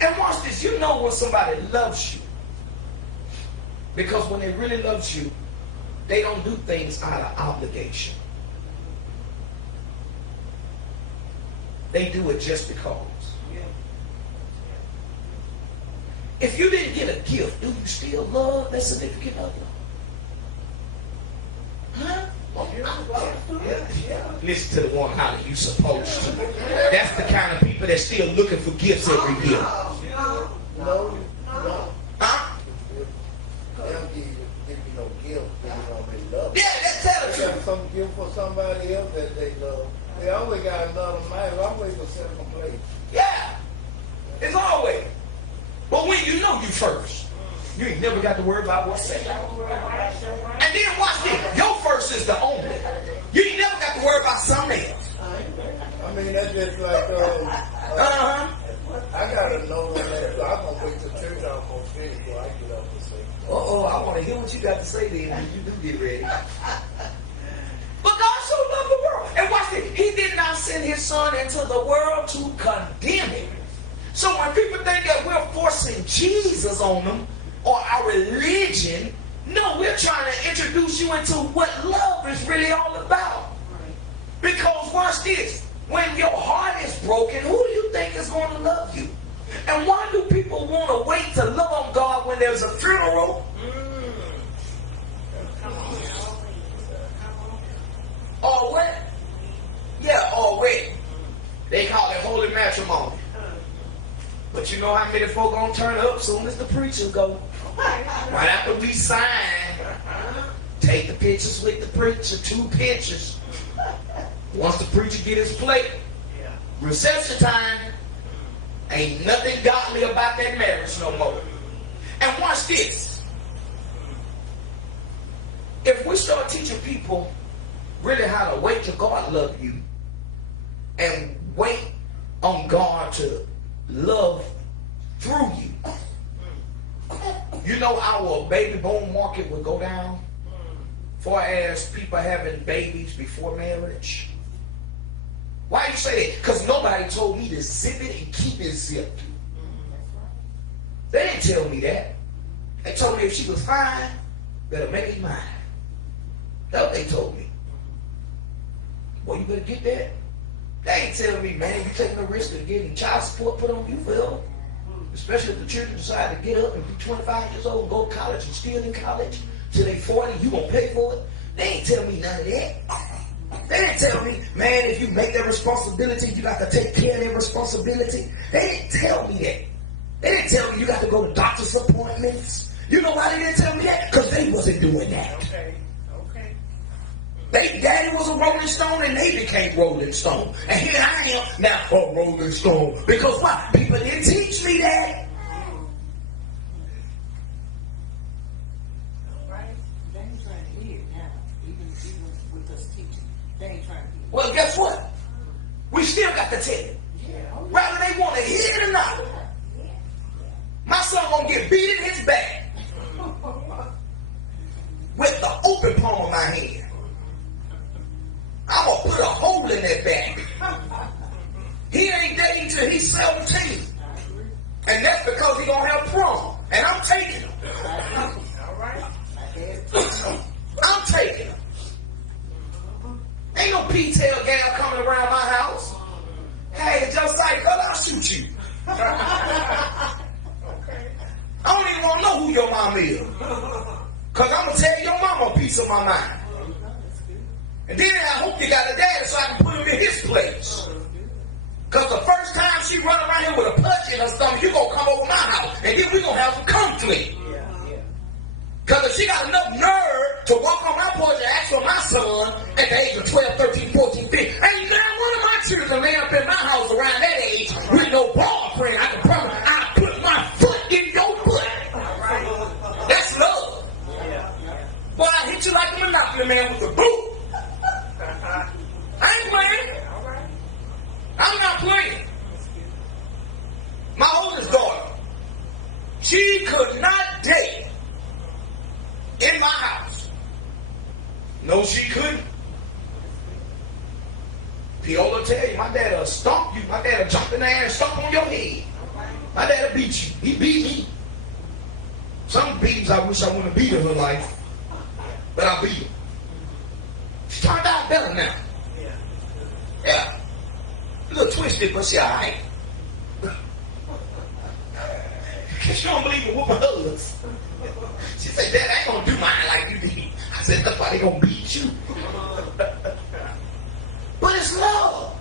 And watch this. You know when somebody loves you. Because when they really love you, they don't do things out of obligation. They do it just because. If you didn't get a gift, do you still love that significant other? Huh? Yeah. Listen to the one how you supposed to. That's the kind of people that's still looking for gifts every year. No. Huh? They'll give you no gift. They already love. Yeah, that's the truth. Some gift for somebody else that they love. They always got another mind. Always a second place. Yeah. It's always. But when you know you first, you ain't never got to worry about what's second. And then watch this. Your first is the only. You ain't never got to worry about something else. I mean, that's just like, I got to know that. So I'm going to wait till church almost finished before I get up and say. I want to hear what you got to say then when you do get ready. But God so loved the world. And watch this. He did not send his son into the world to condemn it. So when people think that we're forcing Jesus on them or our religion, no, we're trying to introduce you into what love is really all about. Because watch this. When your heart is broken, who do you think is going to love you? And why do people want to wait to love on God when there's a funeral? Or what? Yeah, or wait. They call it holy matrimony. But you know how many folk gonna turn up soon as the preacher go? Right after we sign, take the pictures with the preacher, 2 pictures. Once the preacher get his plate, reception time, ain't nothing godly about that marriage no more. And watch this. If we start teaching people really how to wait till God love you and wait on God to love through you, you know our baby boom market would go down far as people having babies before marriage. Why you say that? Because nobody told me to zip it and keep it zipped. They didn't tell me that. They told me if she was fine, better make it mine. That's what they told me. Boy, you better get that. They ain't telling me, man, you taking the risk of getting child support put on you forever. Especially if the children decide to get up and be 25 years old and go to college and still in college till they 40, you gonna pay for it. They ain't telling me none of that. They didn't tell me, man, if you make that responsibility, you got to take care of that responsibility. They didn't tell me that. They didn't tell me you got to go to doctor's appointments. You know why they didn't tell me that? Because they wasn't doing that. Okay. They daddy was a Rolling Stone and they became Rolling Stone. And here I am now a Rolling Stone. Because why? People didn't teach me that. Well, guess what? We still got to tell it. Whether they want to hear it or not. My son gonna get beat in his back with the open palm of my hand. I'm gonna put a hole in that back. He ain't dating till he's 17. And that's because he gonna have prom. And I'm taking him. I'm taking him. Ain't no P-tail gal coming around my house. Hey, Josiah, girl, I'll shoot you. I don't even want to know who your mom is. Because I'm going to tell your mama a piece of my mind. And then I hope you got a daddy so I can put him in his place. Because the first time she run around here with a punch in her stomach, you going to come over my house. And then we going to have some conflict. Because if she got enough nerve to walk on my porch and ask for my son at the age of 12, 13, 14, 15, ain't not one of my children laying up in my house around that age with no boyfriend. I can promise I put my foot in your butt. That's love. Boy, I hit you like a Monopoly man with a boot. I ain't playing. I'm not playing. My oldest daughter, she could not date in my house. No, she couldn't. Piola tell you, my dad'll stomp you. My dad'll jump in the air and stomp on your head. My dad'll beat you. He beat me. Some beatings I wish I wouldn't have beat in her life. But I beat her. She turned out better now. Yeah. A little twisted, but she alright. She don't believe in whooping hers. She said, Dad, I ain't gonna do mine like you did. I said, that's why they gonna beat you. But it's love.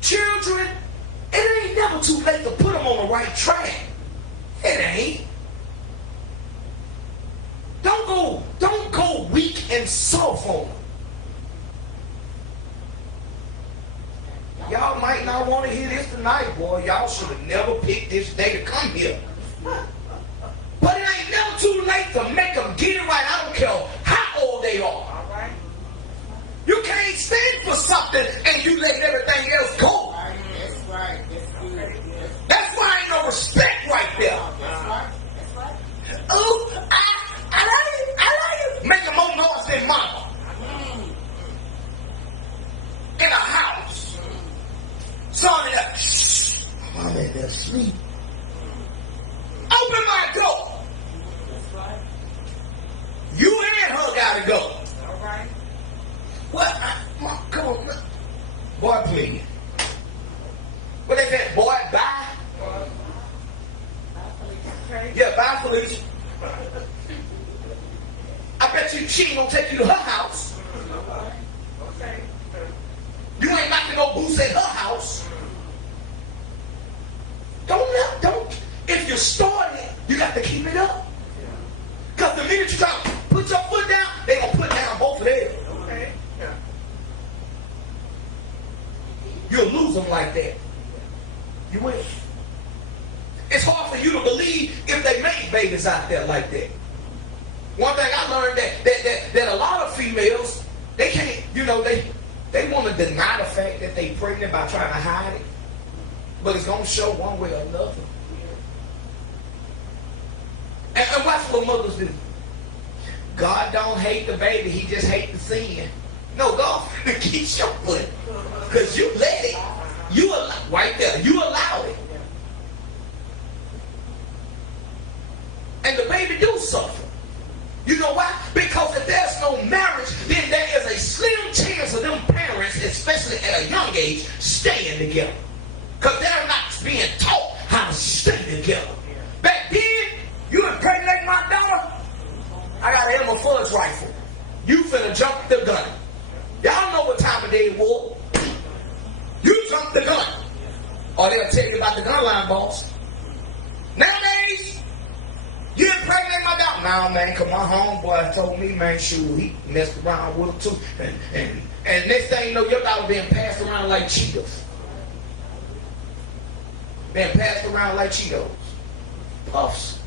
Children, it ain't never too late to put them on the right track. It ain't. Don't go weak and soft on them. y'all want to hear this tonight, boy, y'all should have never picked this day to come here. But it ain't never too late to make them get it right. I don't care how old they are. You can't stand for something and you let everything else go. That's right. That's good. That's why ain't no respect right there. That's right. That's right. Oh, I love you. I love you. Making more noise than mama. In a house. Son in there. Shh. Mama in there sleep. Open my door. That's right. You and her gotta go. All right. What? Come on. Boy, please. What they said? Boy, bye. Yeah, bye, Felicia. I bet you she ain't gonna take you to her house. You ain't knocking no boots at her house. Don't. If you start it, you got to keep it up. Because the minute you try to put your foot down, they gonna put down both of theirs. Okay. You'll lose them like that. You will. It's hard for you to believe if they make babies out there like that. One thing I learned that a lot of females, they can't, they want to deny the fact that they pregnant by trying to hide it. But it's going to show one way or another. And watch what mothers do. God don't hate the baby, he just hate the sin. No, God keeps your foot. Because you let it. Right there, you allowed it. And the baby do suffer. You know why? Because if there's no marriage, then there is a slim chance of them parents, especially at a young age, staying together. Because they're not being taught how to stay together. Back then, you impregnate my daughter, I got an Elmer Fudd's rifle. You finna jump the gun. Y'all know what time of day it was. You jump the gun. Or they'll tell you about the gun line, boss. Nowadays, you impregnate my daughter. Nah, man, cause my homeboy told me, man, shoot, he messed around with her too. And next thing you know, your daughter being passed around like Cheetos. Being passed around like Cheetos. Puffs.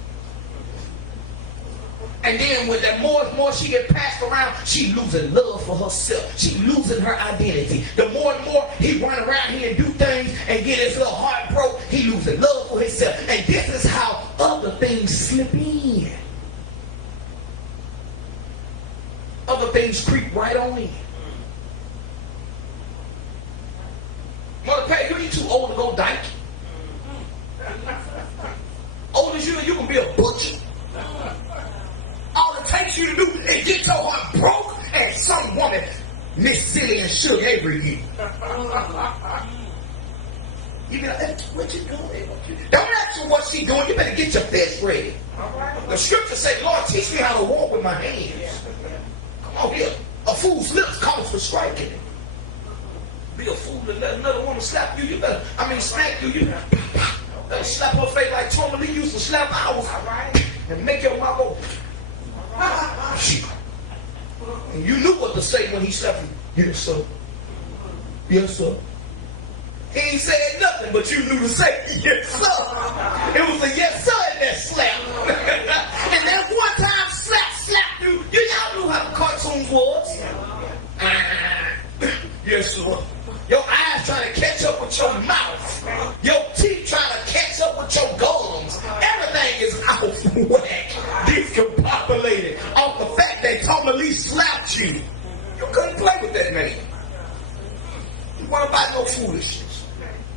And then when the more and more she get passed around, she losing love for herself. She losing her identity. The more and more he run around here and do things and get his little heart broke, he losing love for himself. And this is how other things slip in. Other things creep right on in. Mother Pay, you too old to go dyke. Old as you can be a butcher. All it takes you to do is get your heart broke and some woman Miss Silly and Sugar every year. You be like, what you doing? Don't ask her what she doing. You better get your fist ready. The scripture say, Lord, teach me how to walk with my hands. Come on here. A fool's lips calls for striking. Be a fool to let another woman slap you. You better, smack you. You better slap her face like Tommy Lee used to slap ours. And make your mouth go. And you knew what to say when he slapped you. Yes, sir. Yes, sir. He ain't said nothing, but you knew to say, yes, sir. It was a yes, sir in that slap. And that one time slap you. Y'all knew how the cartoons was. Yes, sir. Your eyes trying to catch up with your mouth. Your teeth trying to catch up with your gums. Everything is out of whack. Discombobulated off the fact that Tommy Lee slapped you. You couldn't play with that man. You weren't about no foolishness.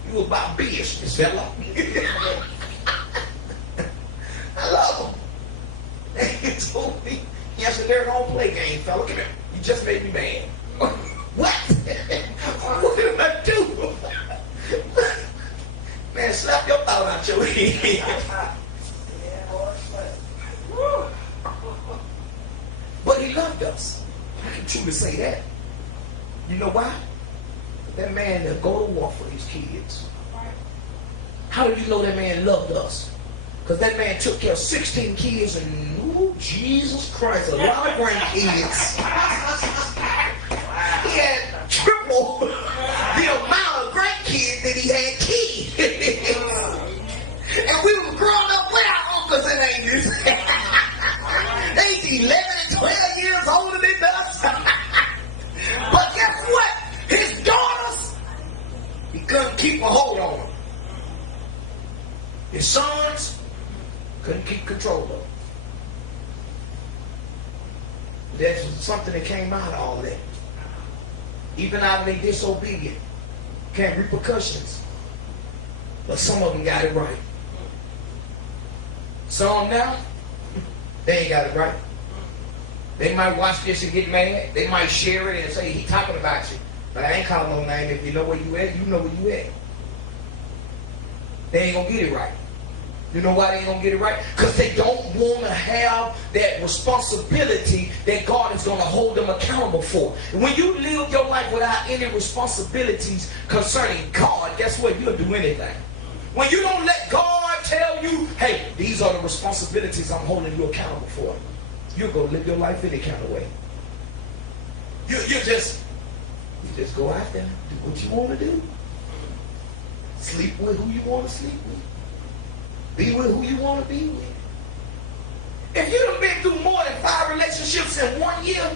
You were about business, fella. I love him. He told me, yes, they're going to play game, fella. Come here. You just made me mad. What? What did I do? Man, slap your thought out your head. But he loved us. I can truly say that. You know why? That man that go to war for his kids. How do you know that man loved us? Because that man took care of 16 kids and, ooh, Jesus Christ, a lot of grandkids. He had triple the amount of grandkids that he there's something that came out of all that. Even out of their disobedience. Came repercussions. But some of them got it right. Some now, they ain't got it right. They might watch this and get mad. They might share it and say, he talking about you. But I ain't calling no name. If you know where you at, you know where you at. They ain't going to get it right. You know why they ain't going to get it right? Because they don't want to have that responsibility that God is going to hold them accountable for. When you live your life without any responsibilities concerning God, guess what? You'll do anything. When you don't let God tell you, hey, these are the responsibilities I'm holding you accountable for, you'll go live your life any kind of way. You just go out there, do what you want to do. Sleep with who you want to sleep with. Be with who you want to be with. If you done been through more than 5 relationships in 1 year,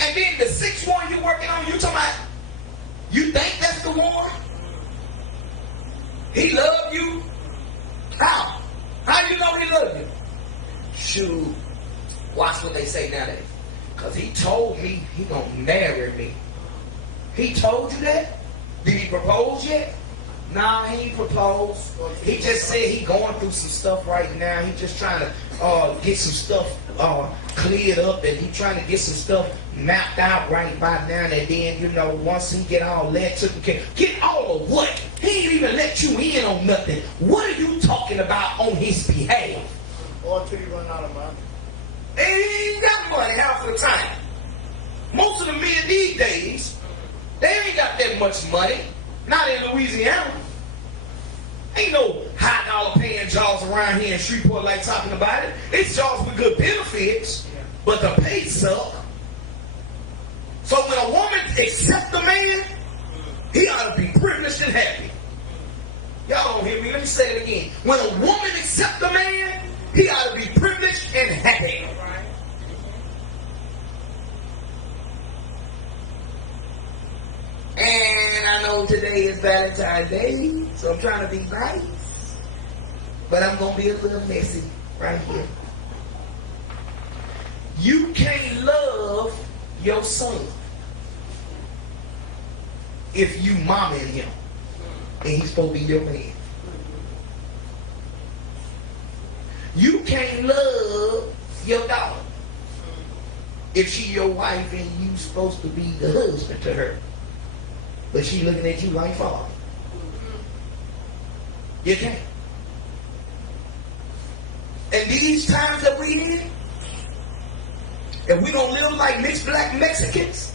and then the 6th one you're working on, you talking about, you think that's the one? He loved you? How? How you know he loved you? Shoot. Watch what they say nowadays. Because he told me he gonna marry me. He told you that? Did he propose yet? Nah, he ain't proposed. He just said he going through some stuff right now. He just trying to get some stuff cleared up, and he trying to get some stuff mapped out right by now. And then, you know, once he get all that taken care, get all of what? He ain't even let you in on nothing. What are you talking about on his behalf? Or until you run out of money. They ain't got money half the time. Most of the men these days, they ain't got that much money. Not in Louisiana. Ain't no high dollar paying jobs around here in Shreveport like talking about it. It's jobs with good benefits, but the pay suck. So when a woman accepts a man, he ought to be privileged and happy. Y'all don't hear me. Let me say it again. When a woman accepts a man, he ought to be privileged and happy. And I know today is Valentine's Day, so I'm trying to be nice. But I'm going to be a little messy right here. You can't love your son if you momming him and he's supposed to be your man. You can't love your daughter if she your wife and you supposed to be the husband to her. But she looking at you like father. You can't. And these times that we in, if we don't live like mixed black Mexicans,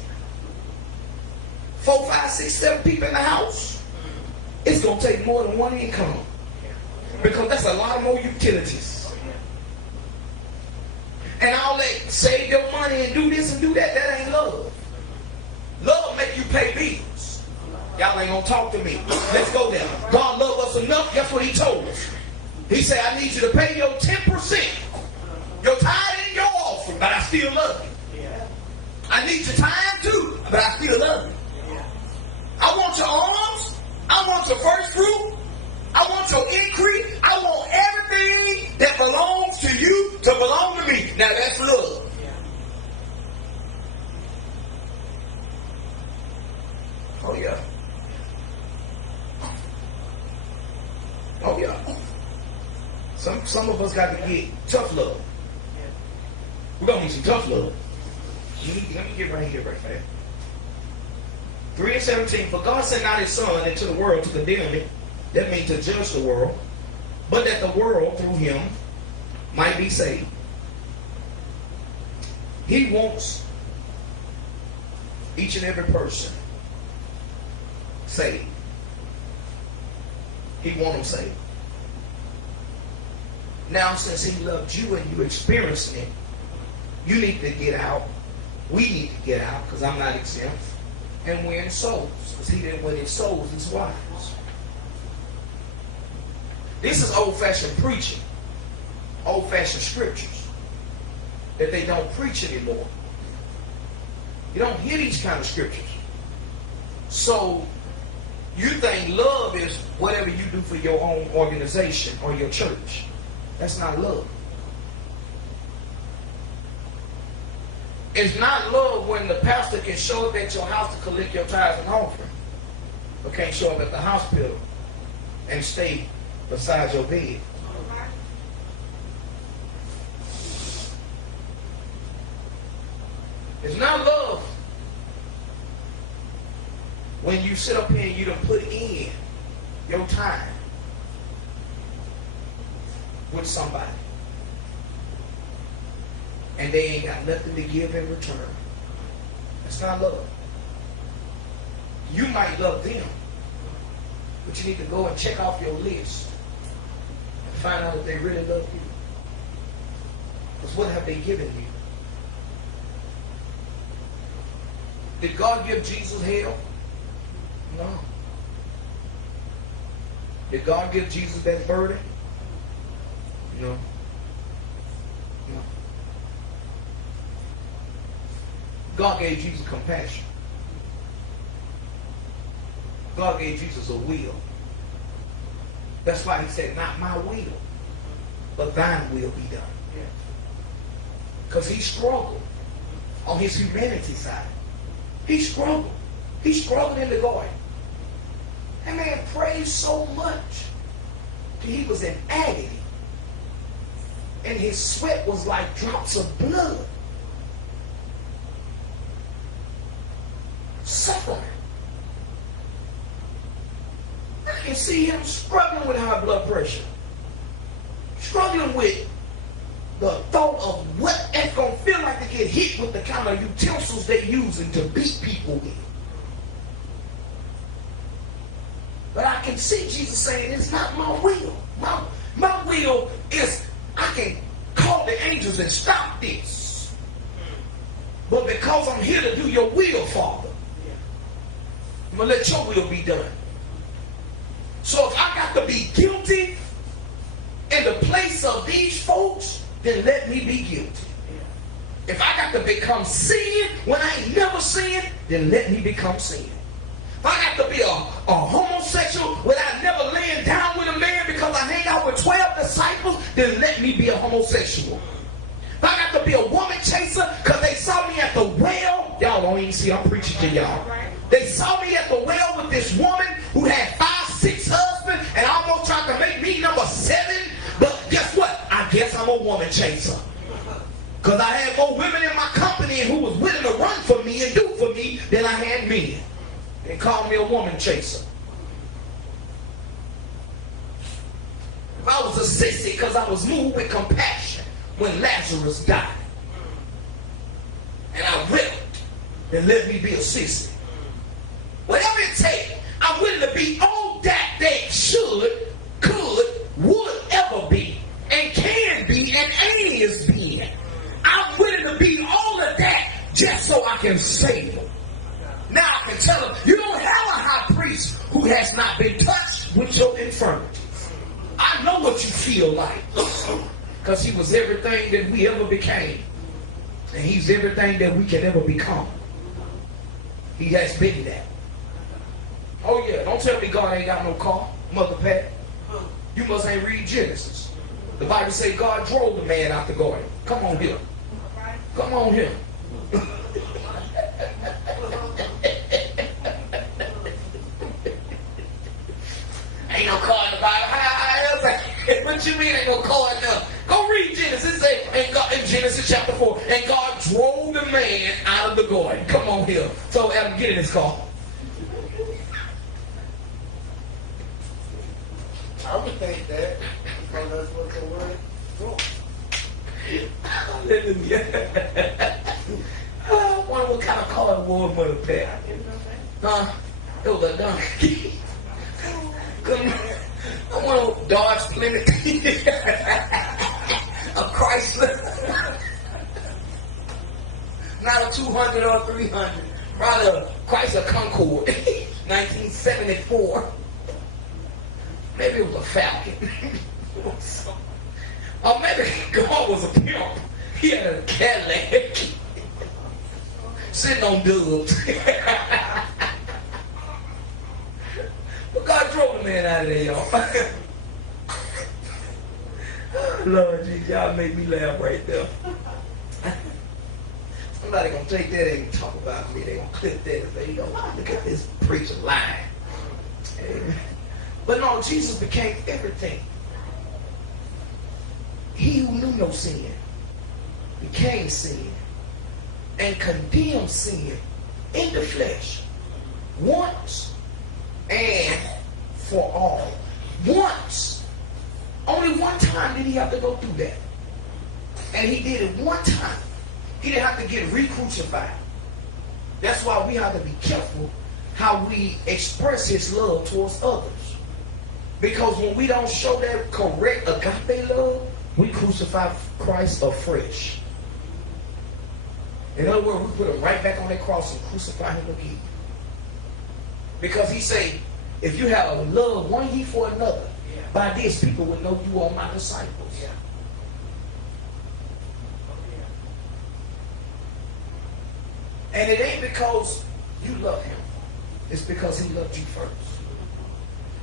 4, 5, 6, 7 people in the house, it's going to take more than one income. Because that's a lot of more utilities. And all that save your money and do this and do that, that ain't love. Love make you pay bills. Y'all ain't gonna talk to me. Let's go there. God loved us enough. Guess what he told us? He said, I need you to pay your 10%. Your tithe and your offering, but I still love you. I need your time too, but I still love you. I want your arms. I want your first fruit. I want your increase. I want everything that belongs to you to belong to me. Now that's love. Oh yeah. Oh yeah. Some of us got to get tough love. We're gonna need some tough love. Let me get right here right fast. 3:17. For God sent not his son into the world to condemn it. That means to judge the world, but that the world through him might be saved. He wants each and every person saved. He wants them saved. Now, since he loved you and you're experiencing it, you need to get out. We need to get out, because I'm not exempt, and win souls. Because he didn't win his souls, his wives. This is old-fashioned preaching, old-fashioned scriptures that they don't preach anymore. You don't hear these kind of scriptures. So you think love is whatever you do for your own organization or your church. That's not love. It's not love when the pastor can show up at your house to collect your tithes and offering, but can't show up at the hospital and stay beside your bed. It's not love when you sit up here and you done put in your time with somebody and they ain't got nothing to give in return. That's not love. You might love them, but you need to go and check off your list and find out if they really love you. Because what have they given you? Did God give Jesus hell? No. Did God give Jesus that burden? No. No. God gave Jesus compassion. God gave Jesus a will. That's why he said, not my will, but thine will be done. Because he struggled on his humanity side. He struggled. He struggled in the garden. That man prayed so much that he was in agony. And his sweat was like drops of blood. Suffering. I can see him struggling with high blood pressure. Struggling with the thought of what it's going to feel like to get hit with the kind of utensils they're using to beat people with. But I can see Jesus saying, it's not my will. My will is, I can call the angels and stop this. But because I'm here to do your will, Father, I'm going to let your will be done. So if I got to be guilty in the place of these folks, then let me be guilty. If I got to become sin when I ain't never sinned, then let me become sin. If I got to be a homosexual without never laying down with a man because I hang out with 12 disciples, then let me be a homosexual. If I got to be a woman chaser because they saw me at the well, y'all don't even see I'm preaching to y'all. They saw me at the well with this woman who had 5, 6 husbands and almost tried to make me number 7. But guess what? I guess I'm a woman chaser. Because I had more women in my company who was willing to run for me and do for me than I had men. They called me a woman chaser. If I was a sissy because I was moved with compassion when Lazarus died. And I wept, then let me be a sissy. Whatever it takes, I'm willing to be all that they should, could, would ever be, and can be, and is being. I'm willing to be all of that just so I can save them. Now I can tell them, you don't have a high priest who has not been touched with your infirmities. I know what you feel like. Because he was everything that we ever became. And he's everything that we can ever become. He has been that. Oh yeah, don't tell me God ain't got no car, Mother Pat. You must ain't read Genesis. The Bible say God drove the man out the garden. Come on here. Come on here. Ain't no car in the Bible. What you mean ain't no car in there? Go read Genesis. And God, in Genesis chapter 4. And God drove the man out of the garden. Come on here. So Adam, get in his car. I would think that. Because that's what the word is. Hallelujah. I wonder what kind of car it was, Mother Pat. Huh? It was a donkey. I want a Dodge Plymouth. A Chrysler. Not a 200 or 300. Probably a Chrysler Concord. 1974. Maybe it was a Falcon. Or maybe God was a pimp. He had a Cadillac. Sitting on dubs. But God drove the man out of there, y'all. Lord Jesus, y'all make me laugh right there. Somebody gonna take that and talk about me. They gonna clip that and say, look at this preacher lying. Amen. But no, Jesus became everything. He who knew no sin became sin and condemned sin in the flesh once and for all. Once. Only one time did he have to go through that. And he did it one time. He didn't have to get re-crucified. That's why we have to be careful how we express his love towards others. Because when we don't show that correct agape love, we crucify Christ afresh. In other words, we put him right back on that cross and crucify him again. Because he say, if you have a love one ye for another, by this people will know you are my disciples. And it ain't because you love him. It's because he loved you first.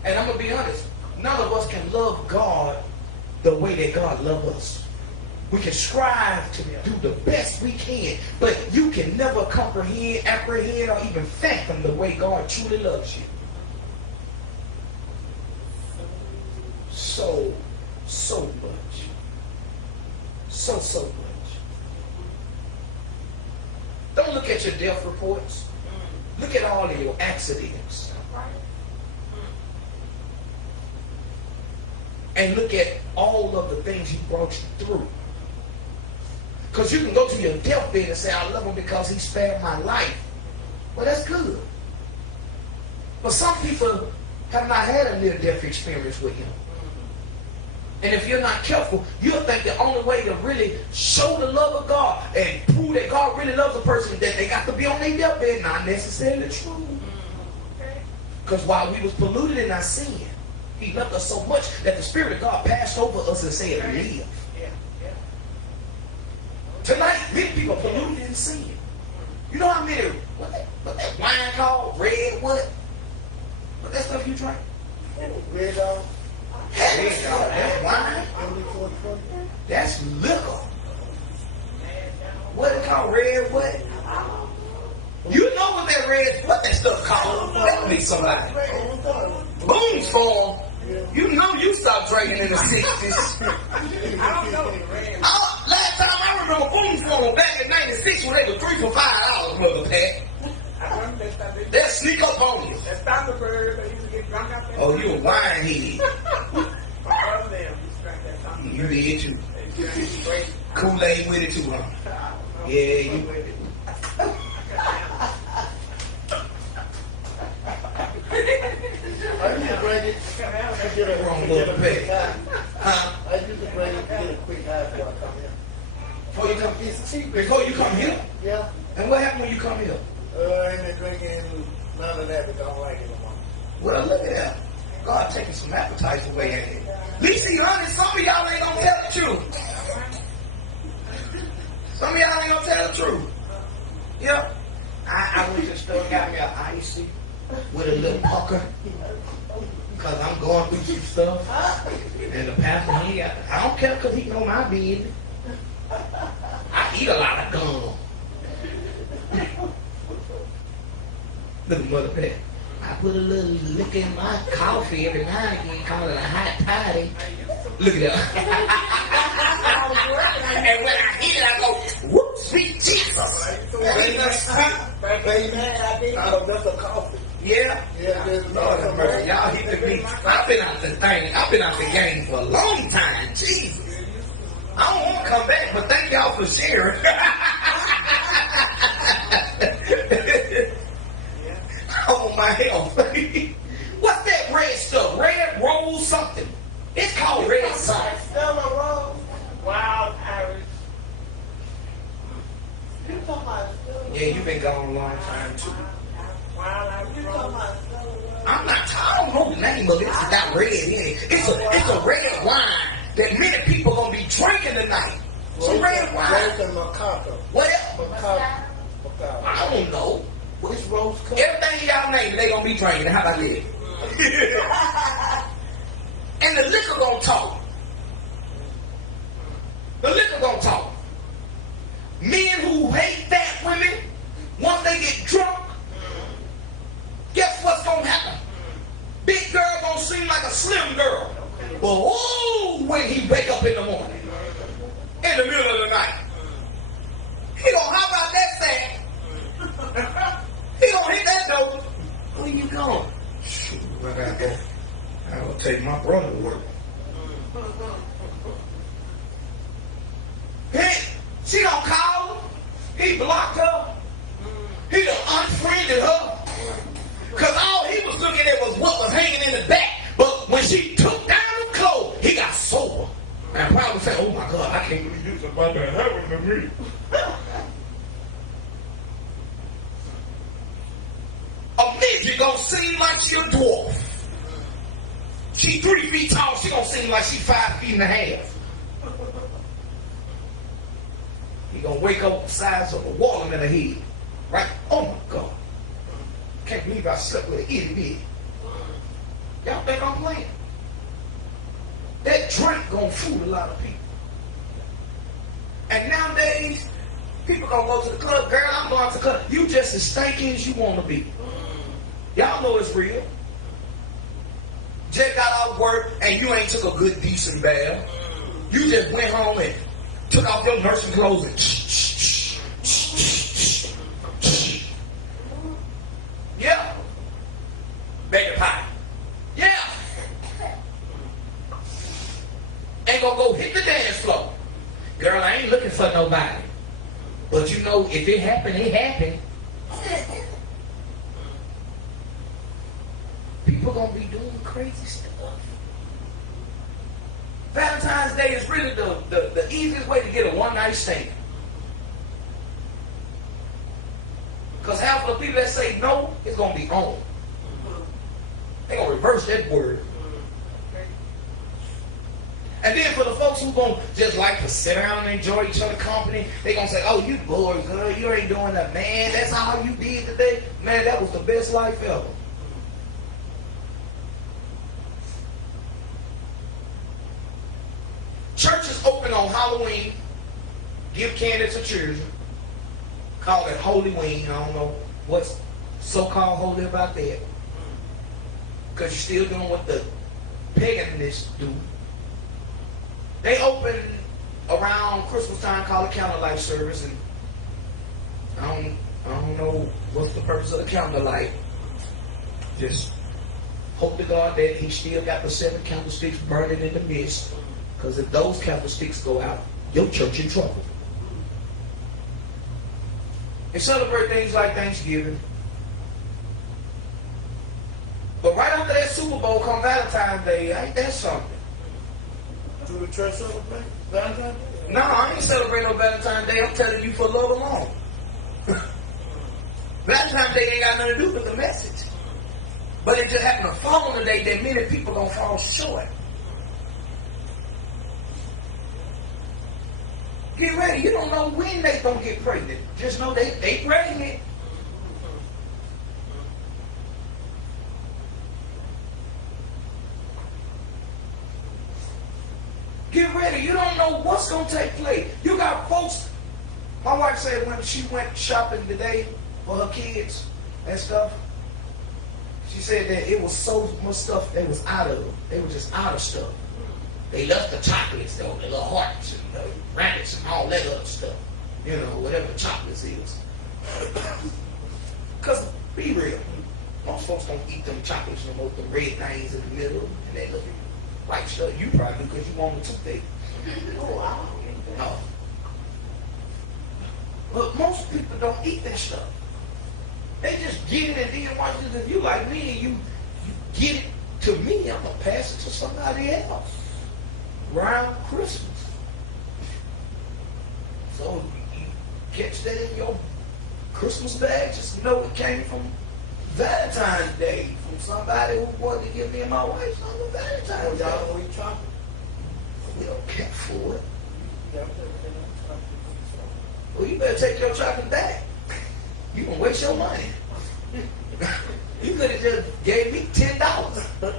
And I'm going to be honest. None of us can love God the way that God loves us. We can strive to do the best we can. But you can never comprehend, apprehend, or even fathom the way God truly loves you. So much. So much. Don't look at your death reports. Look at all of your accidents. And look at all of the things he brought you through. Because you can go to your deathbed and say, I love him because he spared my life. Well, that's good. But some people have not had a near-death experience with him. And if you're not careful, you'll think the only way to really show the love of God and prove that God really loves a person, that they got to be on their deathbed. Not necessarily true. Because while we was polluted in our sin, he loved us so much that the Spirit of God passed over us and said, live. Tonight, many people are polluted in sin. You know how many, what that wine called? Red what? What that stuff you drink? Red dog. Red dog, that's wine. That's liquor. What it called? Red what? You know what that stuff called? That be somebody. Boone's Farm. You know you stopped drinking in the 60s. I don't know. Last time I remember Boone's Farm back in 96 when they were $3 for $5, Brother Pat. They'll sneak up on you. That's Thunderbird. They used to get drunk out there. Oh, you a wine head. You did too. Kool-Aid with it too, huh? Yeah, you with it. I used to bring it to get a Wrong little pig. I used to bring it to get a quick high before I come here. Before you come, It's cheap. before you come here? Yeah. And what happened when you come here? Ain't been drinking none of that because I don't like it no more. Well, look at that. God taking some appetites away in it. Lisa, you honest, some of y'all ain't gonna tell the truth. Some of y'all ain't gonna tell the truth. Yep. I went to the store and got me an icy with a little pucker. Because I'm going through some stuff. And the pastor, I don't care because he know my business. I eat a lot of gum. Look at Mother Pat. I put a little lick in my coffee every now and again, call it a hot toddy. Look at that. And when I eat it, I go, whoop, sweet Jesus. Baby, that's a coffee. Yeah. Yeah, there's Lord have mercy. Y'all hitting me. I've been out the game for a long time. Jesus. I don't want to come back, but thank y'all for sharing. Oh, my health. What's that red stuff? Red rose something. It's called red something. Stella Rose. Wild Irish. Yeah, you've been gone a long time, too. Wild Irish. I'm not, I don't know the name of it. It's got red in it. It's a red wine that many people going to be drinking tonight. Some red wine. What else? I don't know. What's rose cup? Everything y'all name, they gonna be drinking. How about that? And the liquor gonna talk. The liquor gonna talk. Men who hate that take my brother to work. Hey, she don't call him. He blocked her. He done unfriended her. Because all he was looking at was what was hanging in the back. But when she took down the clothes, he got sober. And probably said, oh my God, I can't believe this is about to happen to me. A midget gonna seem like she a dwarf. She 3 feet tall, she gonna seem like she 5 feet and a half. He gonna wake up the size of a watermelon head. Right? Oh my God. Can't believe I slept with an itty bitty. Y'all think I'm playing? That drink gonna fool a lot of people. And nowadays, people gonna go to the club. Girl, I'm going to the club. You just as stinky as you wanna be. Y'all know it's real. Jay got out of work and you ain't took a good decent bath. You just went home and took off your nursing clothes and yeah. Baby pie. Yeah. Ain't gonna go hit the dance floor. Girl, I ain't looking for nobody. But you know, if it happened, it happened. People gonna be doing crazy stuff. Valentine's Day is really the easiest way to get a one-night stand. Because half of the people that say no, it's going to be on. They're going to reverse that word. And then for the folks who going to just like to sit around and enjoy each other's company, they're going to say, oh, you bored, girl. You ain't doing that. Man, that's all you did today. Man, that was the best life ever. Churches open on Halloween, give candy to children, call it Holy Wing. I don't know what's so-called holy about that. Because you're still doing what the paganists do. They open around Christmas time, call it candlelight service, and I don't know what's the purpose of the candlelight. Just hope to God that he still got the 7 candlesticks burning in the midst. Because if those candlesticks go out, your church in trouble. And celebrate things like Thanksgiving. But right after that Super Bowl come Valentine's Day, ain't that something? Do the church celebrate Valentine's Day? No, I ain't celebrating no Valentine's Day. I'm telling you for love alone. Valentine's Day ain't got nothing to do with the message. But it just happened to fall on the day that many people don't fall short. Get ready. You don't know when they gonna get pregnant. Just know they pregnant. Get ready. You don't know what's gonna take place. You got folks. My wife said when she went shopping today for her kids and stuff, she said that it was so much stuff they was out of. They were just out of stuff. They left the chocolates, though, the little hearts and the rabbits and all that other stuff. You know, whatever the chocolates is. Because, be real, most folks don't eat them chocolates no more, them red things in the middle, and they look like stuff. You probably do because you want them toothache. Oh, I don't eat that. No. But most people don't eat that stuff. They just get it, and then once if you like me and you get it to me, I'm going to pass it to somebody else. Around Christmas. So you catch that in your Christmas bag, just know it came from Valentine's Day, from somebody who wanted to give me and my wife on Valentine's Day. Y'all don't eat chocolate? We don't care for it. Well, you better take your chocolate back. You gonna waste your money. You could have just gave me $10.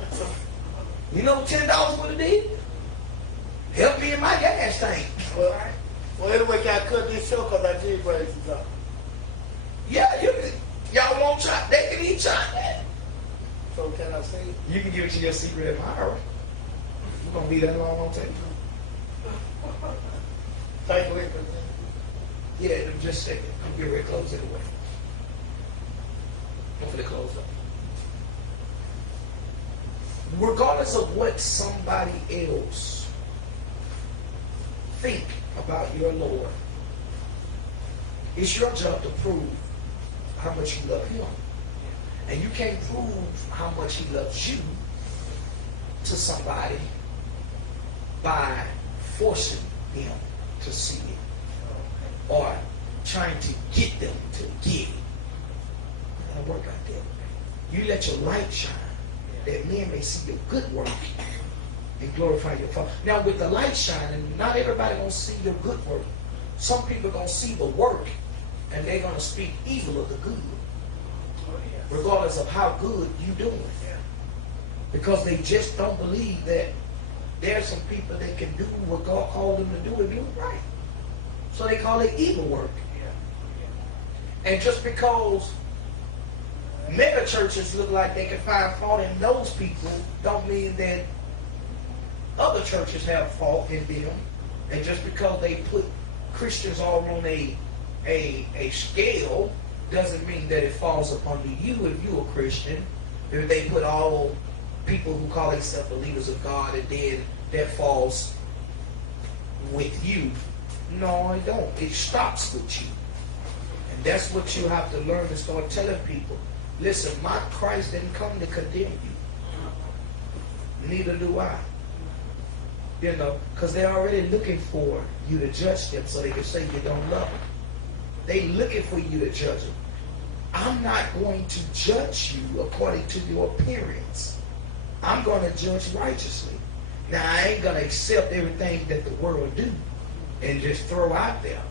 You know what $10 would have did? Help me in my gas tank. Well, anyway, can I cut this show because I did bring some chocolate? Yeah, y'all want chocolate? They can eat chocolate. So can I say it? You can give it to your secret admirer. You're gonna be that long on tape. Thank you, Rick. Yeah, just a second. I'm getting ready to close it away. Hopefully close up. regardless of what somebody else think about your Lord, it's your job to prove how much you love him. And you can't prove how much he loves you to somebody by forcing them to see it or trying to get them to get it. It doesn't work like that. You let your light shine that men may see your good work and glorify your Father. Now with the light shining, not everybody gonna see your good work. Some people gonna see the work and they're gonna speak evil of the good, regardless of how good you doing. Because they just don't believe that there's some people that can do what God called them to do and do it right. So they call it evil work. And just because mega churches look like they can find fault in those people don't mean that other churches have fault in them. And just because they put Christians all on a scale doesn't mean that it falls upon you if you're a Christian. If they put all people who call themselves believers of God and then that falls with you. No, it don't. It stops with you. And that's what you have to learn and start telling people. Listen, my Christ didn't come to condemn you. Neither do I. You know, because they're already looking for you to judge them so they can say you don't love them. They looking for you to judge them. I'm not going to judge you according to your appearance. I'm going to judge righteously. Now, I ain't going to accept everything that the world do and just throw out there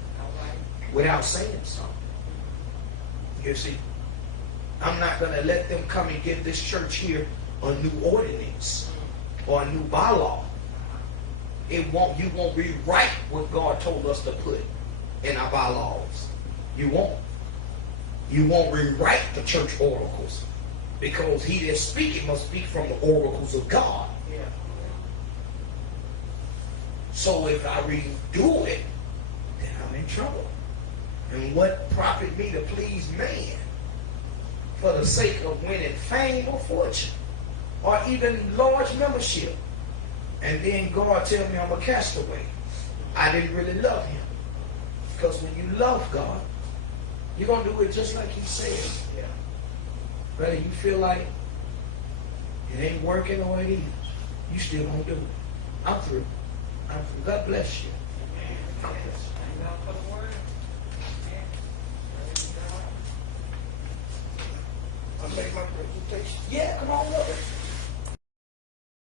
without saying something. You see, I'm not going to let them come and give this church here a new ordinance or a new bylaw. You won't rewrite what God told us to put in our bylaws. You won't. You won't rewrite the church oracles, because he that speaketh must speak from the oracles of God. Yeah. So if I redo it, then I'm in trouble. And what profit me to please man for the sake of winning fame or fortune or even large membership? And then God tell me I'm a castaway. I didn't really love him. Because when you love God, you're going to do it just like he said. Yeah. Whether you feel like it ain't working or it is, you still going to do it. I'm through. I'm through. God bless you. God bless you. I make my presentation. Yeah, come on, look.